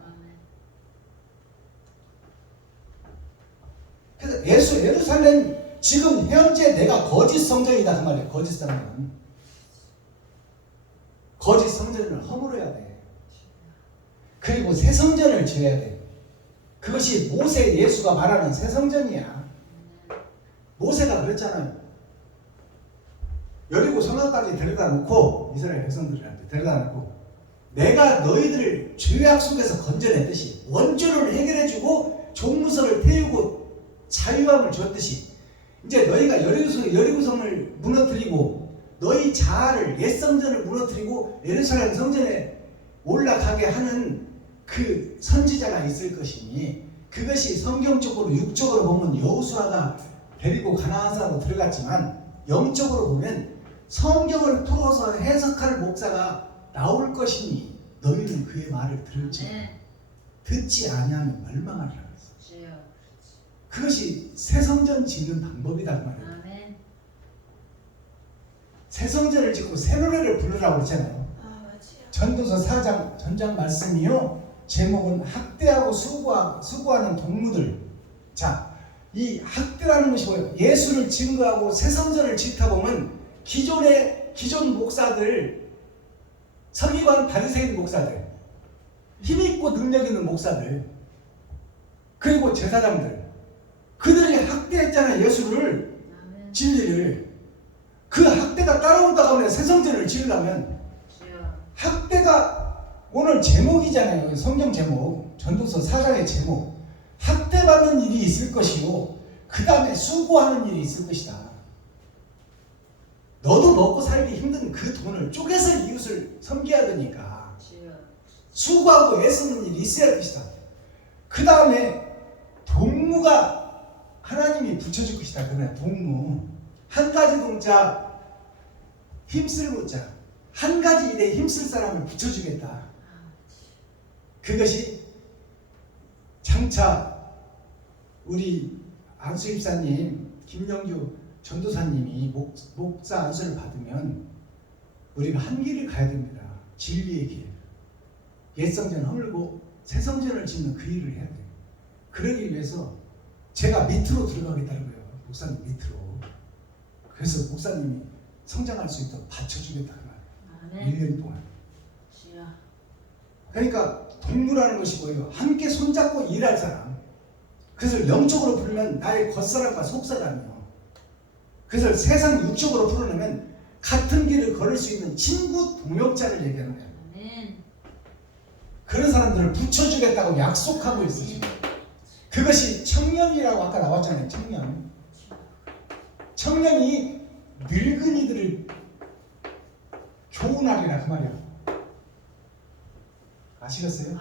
그래서 예루살렘 지금 현재 내가 거짓 성전이다 그 말이야. 거짓 사람은 거짓 성전을 허물어야 돼. 그리고 새 성전을 지어야 돼. 그것이 모세 예수가 말하는 새 성전이야. 모세가 그랬잖아요. 여리고 성곽까지 데려다 놓고 이스라엘 백성들한테 데려다 놓고 내가 너희들을 죄악 속에서 건져냈듯이 원죄를 해결해주고 종무서를 태우고 자유함을 줬듯이 이제 너희가 여리고성을 무너뜨리고 너희 자아를 옛 성전을 무너뜨리고 예루살렘 성전에 올라가게 하는 그 선지자가 있을 것이니 그것이 성경적으로 육적으로 보면 여호수아가 데리고 가나안 산으로 들어갔지만 영적으로 보면 성경을 풀어서 해석할 목사가 나올 것이니 너희는 그의 말을 들을지 듣지 아니하면 멸망하리라 그랬어. 그것이 새 성전 짓는 방법이다 그 말이에요. 새 성전을 짓고 새 노래를 부르라고 그랬잖아요. 전도서 4장 전장 말씀이요. 제목은 학대하고 수고하는 동무들. 자, 이 학대라는 것이 뭐예요? 예수를 증거하고 새 성전을 짓다 보면 기존 목사들, 서기관 바리새인 목사들, 힘있고 능력 있는 목사들, 그리고 제사장들, 그들이 학대했잖아요. 예수를, 아멘. 진리를. 그 학대가 따라온다고 하면 새 성전을 지으려면 주여. 학대가 오늘 제목이잖아요. 성경 제목, 전도서 4장의 제목. 학대받는 일이 있을 것이요, 그 다음에 수고하는 일이 있을 것이다. 너도 먹고 살기 힘든 그 돈을 쪼개서 이웃을 섬겨야 되니까 주여. 수고하고 애쓰는 일이 있어야 할 것이다. 그 다음에 동무가 하나님이 붙여줄 것이다. 그러면 동무, 한 가지 동자 힘쓸 자, 한 가지 일에 힘쓸 사람을 붙여주겠다. 그것이 장차 우리 안수 집사님, 김영주 전도사님이 목사 안수를 받으면 우리가 한 길을 가야 됩니다. 진리의 길. 옛 성전 허물고 새 성전을 짓는 그 일을 해야 돼요. 그러기 위해서 제가 밑으로 들어가겠다는 거예요. 목사님 밑으로. 그래서 목사님이 성장할 수 있도록 받쳐주겠다 그 말. 아멘. 1년 동안. 주여. 그러니까 동무라는 것이 뭐예요? 함께 손잡고 일할 사람. 그래서 영적으로 부르면 나의 겉사람과 속사람이요. 그래서 세상 육적으로 풀어내면 같은 길을 걸을 수 있는 친구 동역자를 얘기하는 거예요. 아멘. 그런 사람들을 붙여주겠다고 약속하고 있어요. 그것이 청년이라고 아까 나왔잖아요. 청년. 청년이 늙은이들을 교훈하리라 그 말이야. 아시겠어요?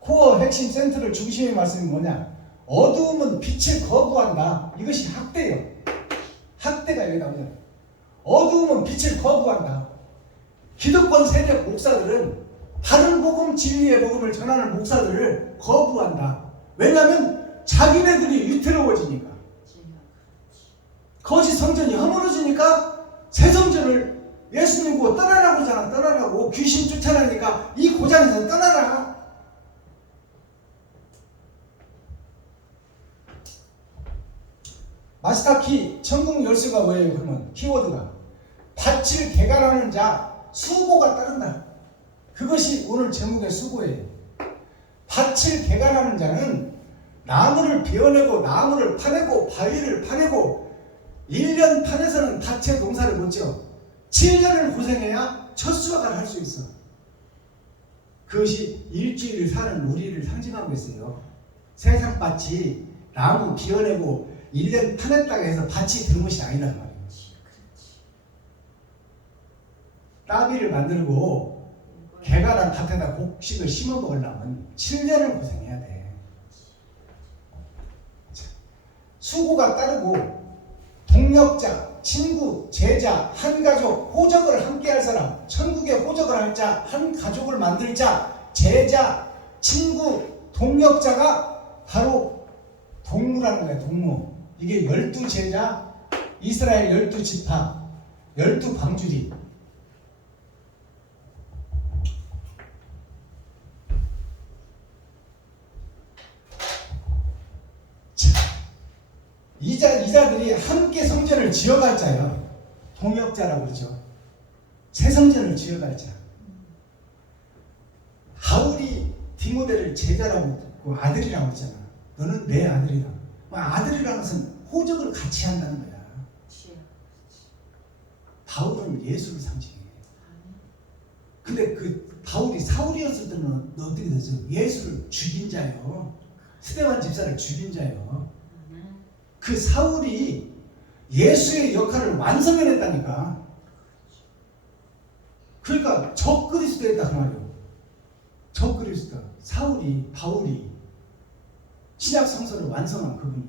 코어 핵심 센터를 중심의 말씀이 뭐냐? 어두움은 빛을 거부한다. 이것이 학대예요. 학대가 여기 나오잖아요. 어두움은 빛을 거부한다. 기득권 세력 목사들은 바른 복음, 진리의 복음을 전하는 목사들을 거부한다. 왜냐하면 자기네들이 위태로워지니까. 거짓 성전이 허물어지니까 새 성전을 예수님 보고 떠나라고 하잖아. 떠나라고. 귀신 쫓아나니까 이 고장에서 떠나라. 마스터키 천국 열쇠가 뭐예요? 그러면 키워드가 밭을 개간하는 자 수고가 따른다. 그것이 오늘 제목의 수고예요. 밭을 개간하는 자는 나무를 베어내고 나무를 파내고 바위를 파내고 1년 판에서는 밭에 농사를 못 지어 7년을 고생해야 첫 수확을 할 수 있어. 그것이 일주일을 사는 우리를 상징하고 있어요. 세상 밭이 나무 비워내고 1년 파냈다고 해서 밭이 되는 것이 아니란 말이에요. 따비를 만들고 개간한 밭에다 곡식을 심어 먹으려면 7년을 고생해야 돼. 수고가 따르고 동역자, 친구, 제자, 한 가족, 호적을 함께 할 사람, 천국에 호적을 할 자, 한 가족을 만들 자, 제자, 친구, 동역자가 바로 동무라는 거예요. 동무. 이게 12제자, 이스라엘 12지파, 12방주리. 이자들이 함께 성전을 지어갈 자예요. 동역자라고 그러죠. 새 성전을 지어갈 자. 바울이 디모데를 제자라고 했고 아들이라고 했잖아. 너는 내 아들이다. 아들이라는 것은 호적을 같이 한다는 거야. 바울은 예수를 상징해. 근데 그 바울이 사울이었을 때는 어떻게 되죠? 예수를 죽인 자예요. 스데반 집사를 죽인 자예요. 그 사울이 예수의 역할을 완성해냈다니까. 그러니까 적그리스도였다 그 말이에요. 적그리스도. 사울이, 바울이 신약 성서를 완성한 그분이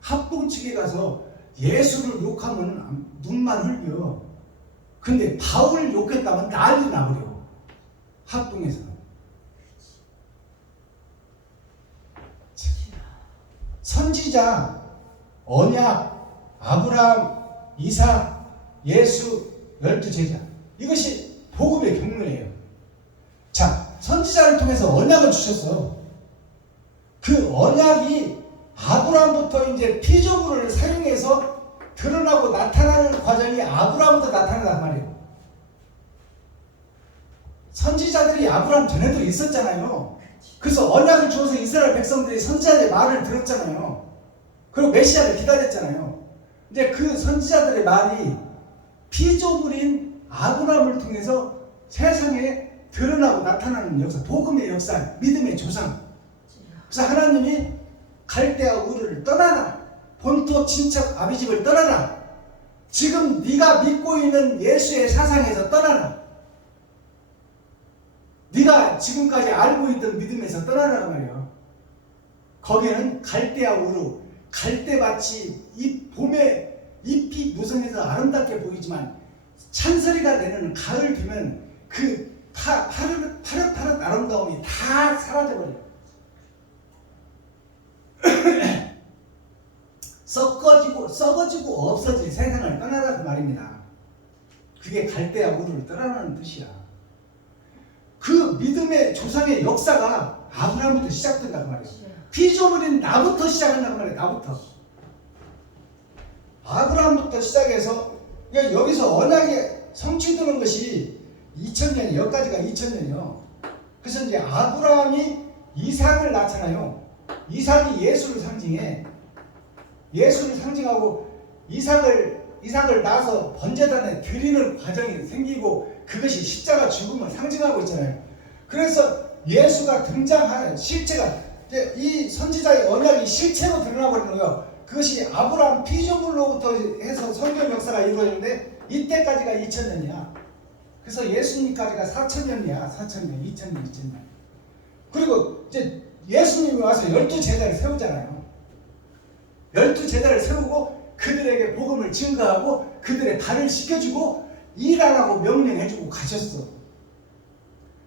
합동 측에 가서 예수를 욕하면 눈만 흘려. 근데 바울을 욕했다면 난리 나버려. 합동에서는. 선지자, 언약, 아브라함, 이삭, 예수, 12제자. 이것이 복음의 경륜이에요. 자, 선지자를 통해서 언약을 주셨어. 그 언약이 아브라함부터 이제 피조물을 사용해서 드러나고 나타나는 과정이 아브라함부터 나타난단 말이에요. 선지자들이 아브라함 전에도 있었잖아요. 그래서 언약을 주어서 이스라엘 백성들이 선지자들의 말을 들었잖아요. 그리고 메시아를 기다렸잖아요. 이제 그 선지자들의 말이 피조물인 아브라함을 통해서 세상에 드러나고 나타나는 역사, 복음의 역사, 믿음의 조상. 그래서 하나님이 갈대아 우르를 떠나라. 본토 친척 아비집을 떠나라. 지금 네가 믿고 있는 예수의 사상에서 떠나라. 네가 지금까지 알고 있던 믿음에서 떠나라는 말이에요. 거기는 갈대아 우르, 갈대밭이 이 봄에 잎이 무성해서 아름답게 보이지만 찬소리가 내는 가을 되면 그 파릇파릇 아름다움이 다 사라져버려요. 썩어지고 없어질 세상을 떠나라 그 말입니다. 그게 갈대아 우르를 떠나라는 뜻이야. 그 믿음의 조상의 역사가 아브라함부터 시작된다 그 말이에요. 피조물인 나부터 시작한다 그 말이에요. 나부터. 아브라함부터 시작해서 여기서 언약이 성취되는 것이 2000년, 여기까지가 2000년이요. 그래서 이제 아브라함이 이삭을 낳잖아요. 이삭이 예수를 상징해. 예수를 상징하고 이삭을 낳아서 번제단에 드리는 과정이 생기고 그것이 십자가 죽음을 상징하고 있잖아요. 그래서 예수가 등장하는 실체가 이 선지자의 언약이 실체로 드러나버리는 거예요. 그것이 아브라함 피조물로부터 해서 성경 역사가 이루어지는데 이때까지가 2000년이야. 그래서 예수님까지가 4000년이야. 4000년, 2000년, 2000년. 그리고 이제 예수님이 와서 12제자를 세우잖아요. 12제자를 세우고 그들에게 복음을 증거하고 그들의 발을 씻겨주고 일하라고 명령해주고 가셨어.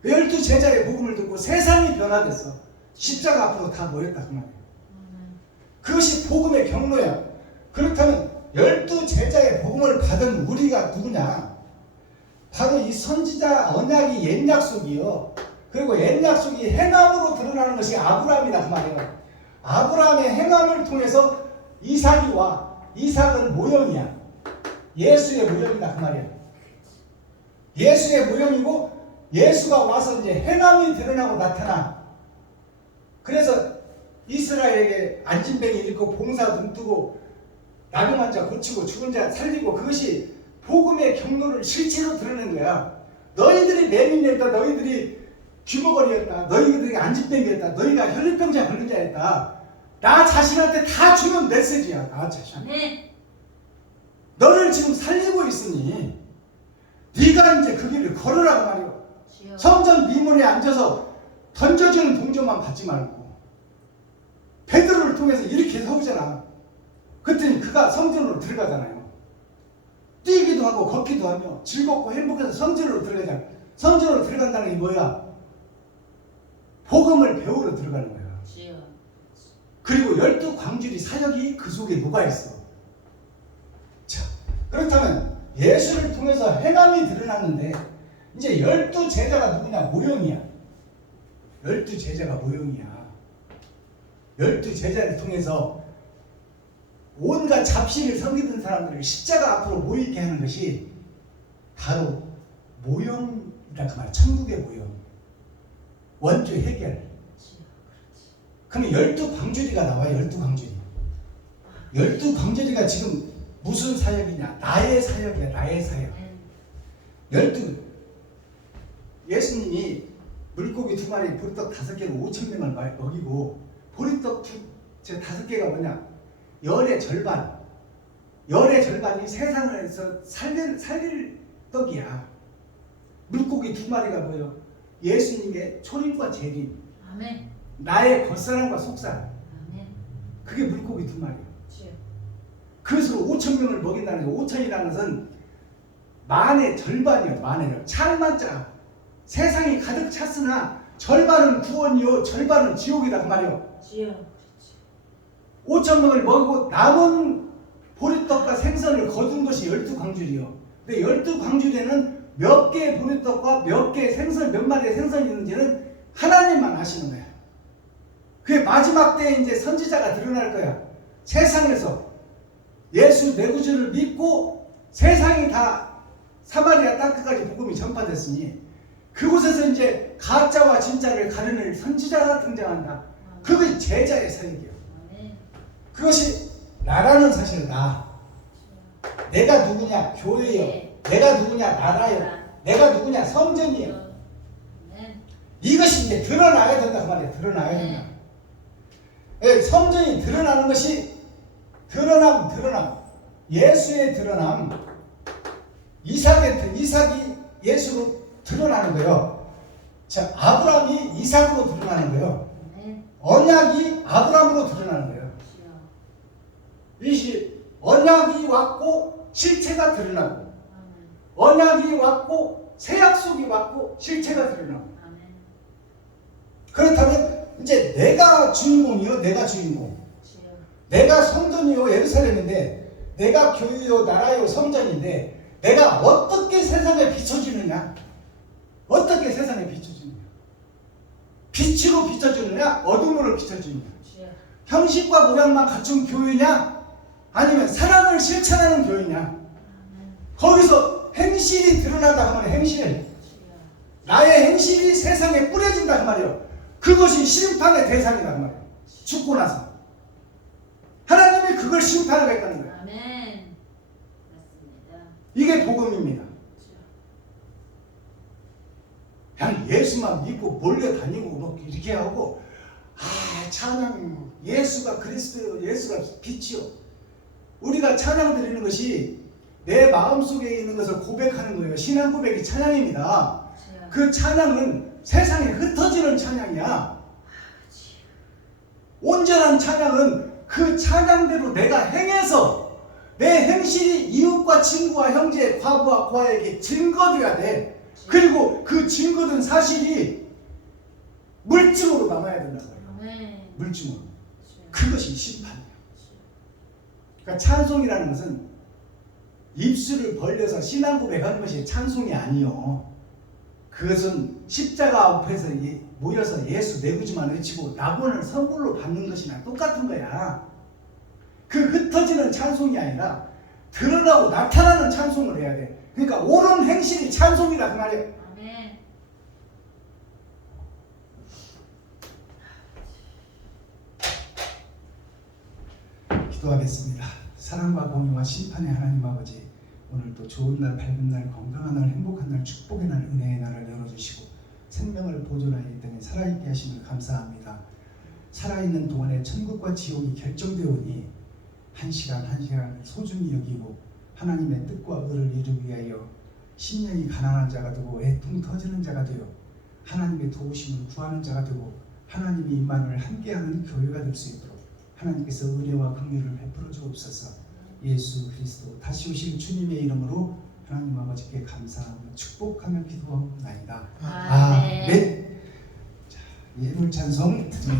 12제자의 복음을 듣고 세상이 변화됐어. 십자가 앞으로 다 모였다 그 말이에요. 그것이 복음의 경로야. 그렇다면 12제자의 복음을 받은 우리가 누구냐? 바로 이 선지자 언약이 옛약속이요. 그리고 옛약속이 행함으로 드러나는 것이 아브라함이다 그 말이에요. 아브라함의 행함을 통해서 이삭이 와. 이삭은 모형이야. 예수의 모형이다 그 말이에요. 예수의 모형이고 예수가 와서 이제 행함이 드러나고 나타나. 그래서 이스라엘에게 안진뱅이 일으고 봉사 눈뜨고 나병 환자 고치고 죽은 자 살리고 그것이 복음의 경로를 실체로 드러낸 거야. 너희들이 내민이었다. 너희들이 귀머거리였다. 너희들이 안진뱅이였다. 너희가 혈류병자 걸린 자였다. 나 자신한테 다 주는 메시지야. 나 자신한테. 너를 지금 살리고 있으니 네가 이제 그 길을 걸으라고 말이오. 성전 미문에 앉아서 던져주는 동조만 받지 말고 베드로를 통해서 이렇게 서우잖아. 그랬더니 그가 성전으로 들어가잖아요. 뛰기도 하고 걷기도 하며 즐겁고 행복해서 성전으로 들어가잖아. 성전으로 들어간다는 게 뭐야? 복음을 배우러 들어가는 거야. 그리고 12광주리 사역이 그 속에 녹아있어. 자, 그렇다면 예수를 통해서 행함이 드러났는데 이제 12제자가 누구냐? 모형이야. 12제자가 모형이야. 12제자를 통해서 온갖 잡신을 섬기던 사람들을 십자가 앞으로 모이게 하는 것이 바로 모형이다 그 말. 천국의 모형. 원죄 해결. 그러면 12광주리가 나와요. 12광주리. 12광주리가 지금 무슨 사역이냐? 나의 사역이야. 나의 사역. 12. 예수님이 물고기 2마리 보리떡 5개로 5,000명을 먹이고 보리떡 5개가 뭐냐? 열의 절반. 열의 절반이 세상에서 살릴 떡이야. 물고기 2마리가 뭐예요? 예수님의 초림과 재림. 아멘. 나의 겉사람과 속사람. 아멘. 그게 물고기 2마리예요. 그것으로 5,000명을 먹인다는 거. 5,000이라는 것은 만의 절반이에요. 만의 절반. 창만자. 세상이 가득 찼으나 절반은 구원이요 절반은 지옥이다 그 말이에요. 5,000명을 먹이고 남은 보리떡과 생선을 거둔 것이 12광주리요. 근데 12광주리에는 몇 개의 보리떡과 몇 개의 생선, 몇 마리의 생선이 있는지는 하나님만 아시는 거야. 그게 마지막 때에 이제 선지자가 드러날 거야. 세상에서 예수 내 구주를 믿고 세상이 다 사마리아 땅끝까지 복음이 전파됐으니 그곳에서 이제 가짜와 진짜를 가르는 선지자가 등장한다. 그것이 제자의 사역이에요. 아멘. 그것이 나라는 사실 나. 내가 누구냐? 교회요. 내가 누구냐? 나라요. 내가 누구냐? 성전이요. 아멘. 이것이 이제 드러나야 된다 그 말이에요. 드러나야 된다. 예, 성전이 드러나는 것이 드러남. 예수의 드러남. 이삭이 예수로 드러나는 거예요. 자, 아브라함이 이삭으로 드러나는 거예요. 아멘. 언약이 아브라함으로 드러나는 거예요. 주여. 이 언약이 왔고 실체가 드러나고, 아멘. 언약이 왔고 새 약속이 왔고 실체가 드러나고. 아멘. 그렇다면 이제 내가 주인공이요, 내가 주인공. 주여. 내가 성전이요 예루살렘인데, 내가 교회요 나라요 성전인데, 내가 어떻게 세상에 비춰지느냐? 어떻게 세상에 비춰지느냐? 빛으로 비춰지느냐? 어둠으로 비춰지느냐? 주여. 형식과 모양만 갖춘 교회냐? 아니면 사랑을 실천하는 교회냐? 아멘. 거기서 행실이 드러난다 하면 행실, 주여. 나의 행실이 세상에 뿌려진다 그 말이에요. 그것이 심판의 대상이다 그 말이에요. 죽고 나서 하나님이 그걸 심판하겠다는 거예요. 아멘. 맞습니다. 이게 복음입니다. 주여. 그냥 예수만 믿고 몰려다니고 뭐 이렇게 하고, 찬양, 예수가 그리스도요, 예수가 빛이요. 우리가 찬양 드리는 것이 내 마음속에 있는 것을 고백하는 거예요. 신앙 고백이 찬양입니다. 주여. 그 찬양은 세상에 흩어지는 찬양이야. 온전한 찬양은 그 찬양대로 내가 행해서 내 행실이 이웃과 친구와 형제, 과부와 고아에게 증거돼야 돼. 그리고 그 증거된 사실이 물증으로 남아야 된다는 거예요. 아멘. 물증으로. 주여. 그것이 심판이에요. 주여. 그러니까 찬송이라는 것은 입술을 벌려서 신앙 고백하는 것이 찬송이 아니요. 그것은 십자가 앞에서 모여서 예수 내 구주만 외치고 낙원을 선물로 받는 것이나 똑같은 거야. 그 흩어지는 찬송이 아니라 드러나고 나타나는 찬송을 해야 돼. 그러니까 옳은 행실이 찬송이다 그 말이에요. 아멘. 기도하겠습니다. 사랑과 공의와 심판의 하나님 아버지, 오늘 또 좋은 날, 밝은 날, 건강한 날, 행복한 날, 축복의 날, 은혜의 날을 열어주시고 생명을 보존하여 이 땅에 살아있게 하심을 감사합니다. 살아있는 동안에 천국과 지옥이 결정되오니 한 시간 한 시간 소중히 여기고 하나님의 뜻과 의를 이루기 위하여 심령이 가난한 자가 되고 애통 터지는 자가 되어 하나님의 도우심을 구하는 자가 되고 하나님의 임만을 함께하는 교회가 될 수 있도록 하나님께서 은혜와 긍휼을 베풀어 주옵소서. 예수 그리스도 다시 오실 주님의 이름으로 하나님 아버지께 감사하며 축복하며 기도하옵나이다. 아멘. 자, 예물 찬송 드립니다.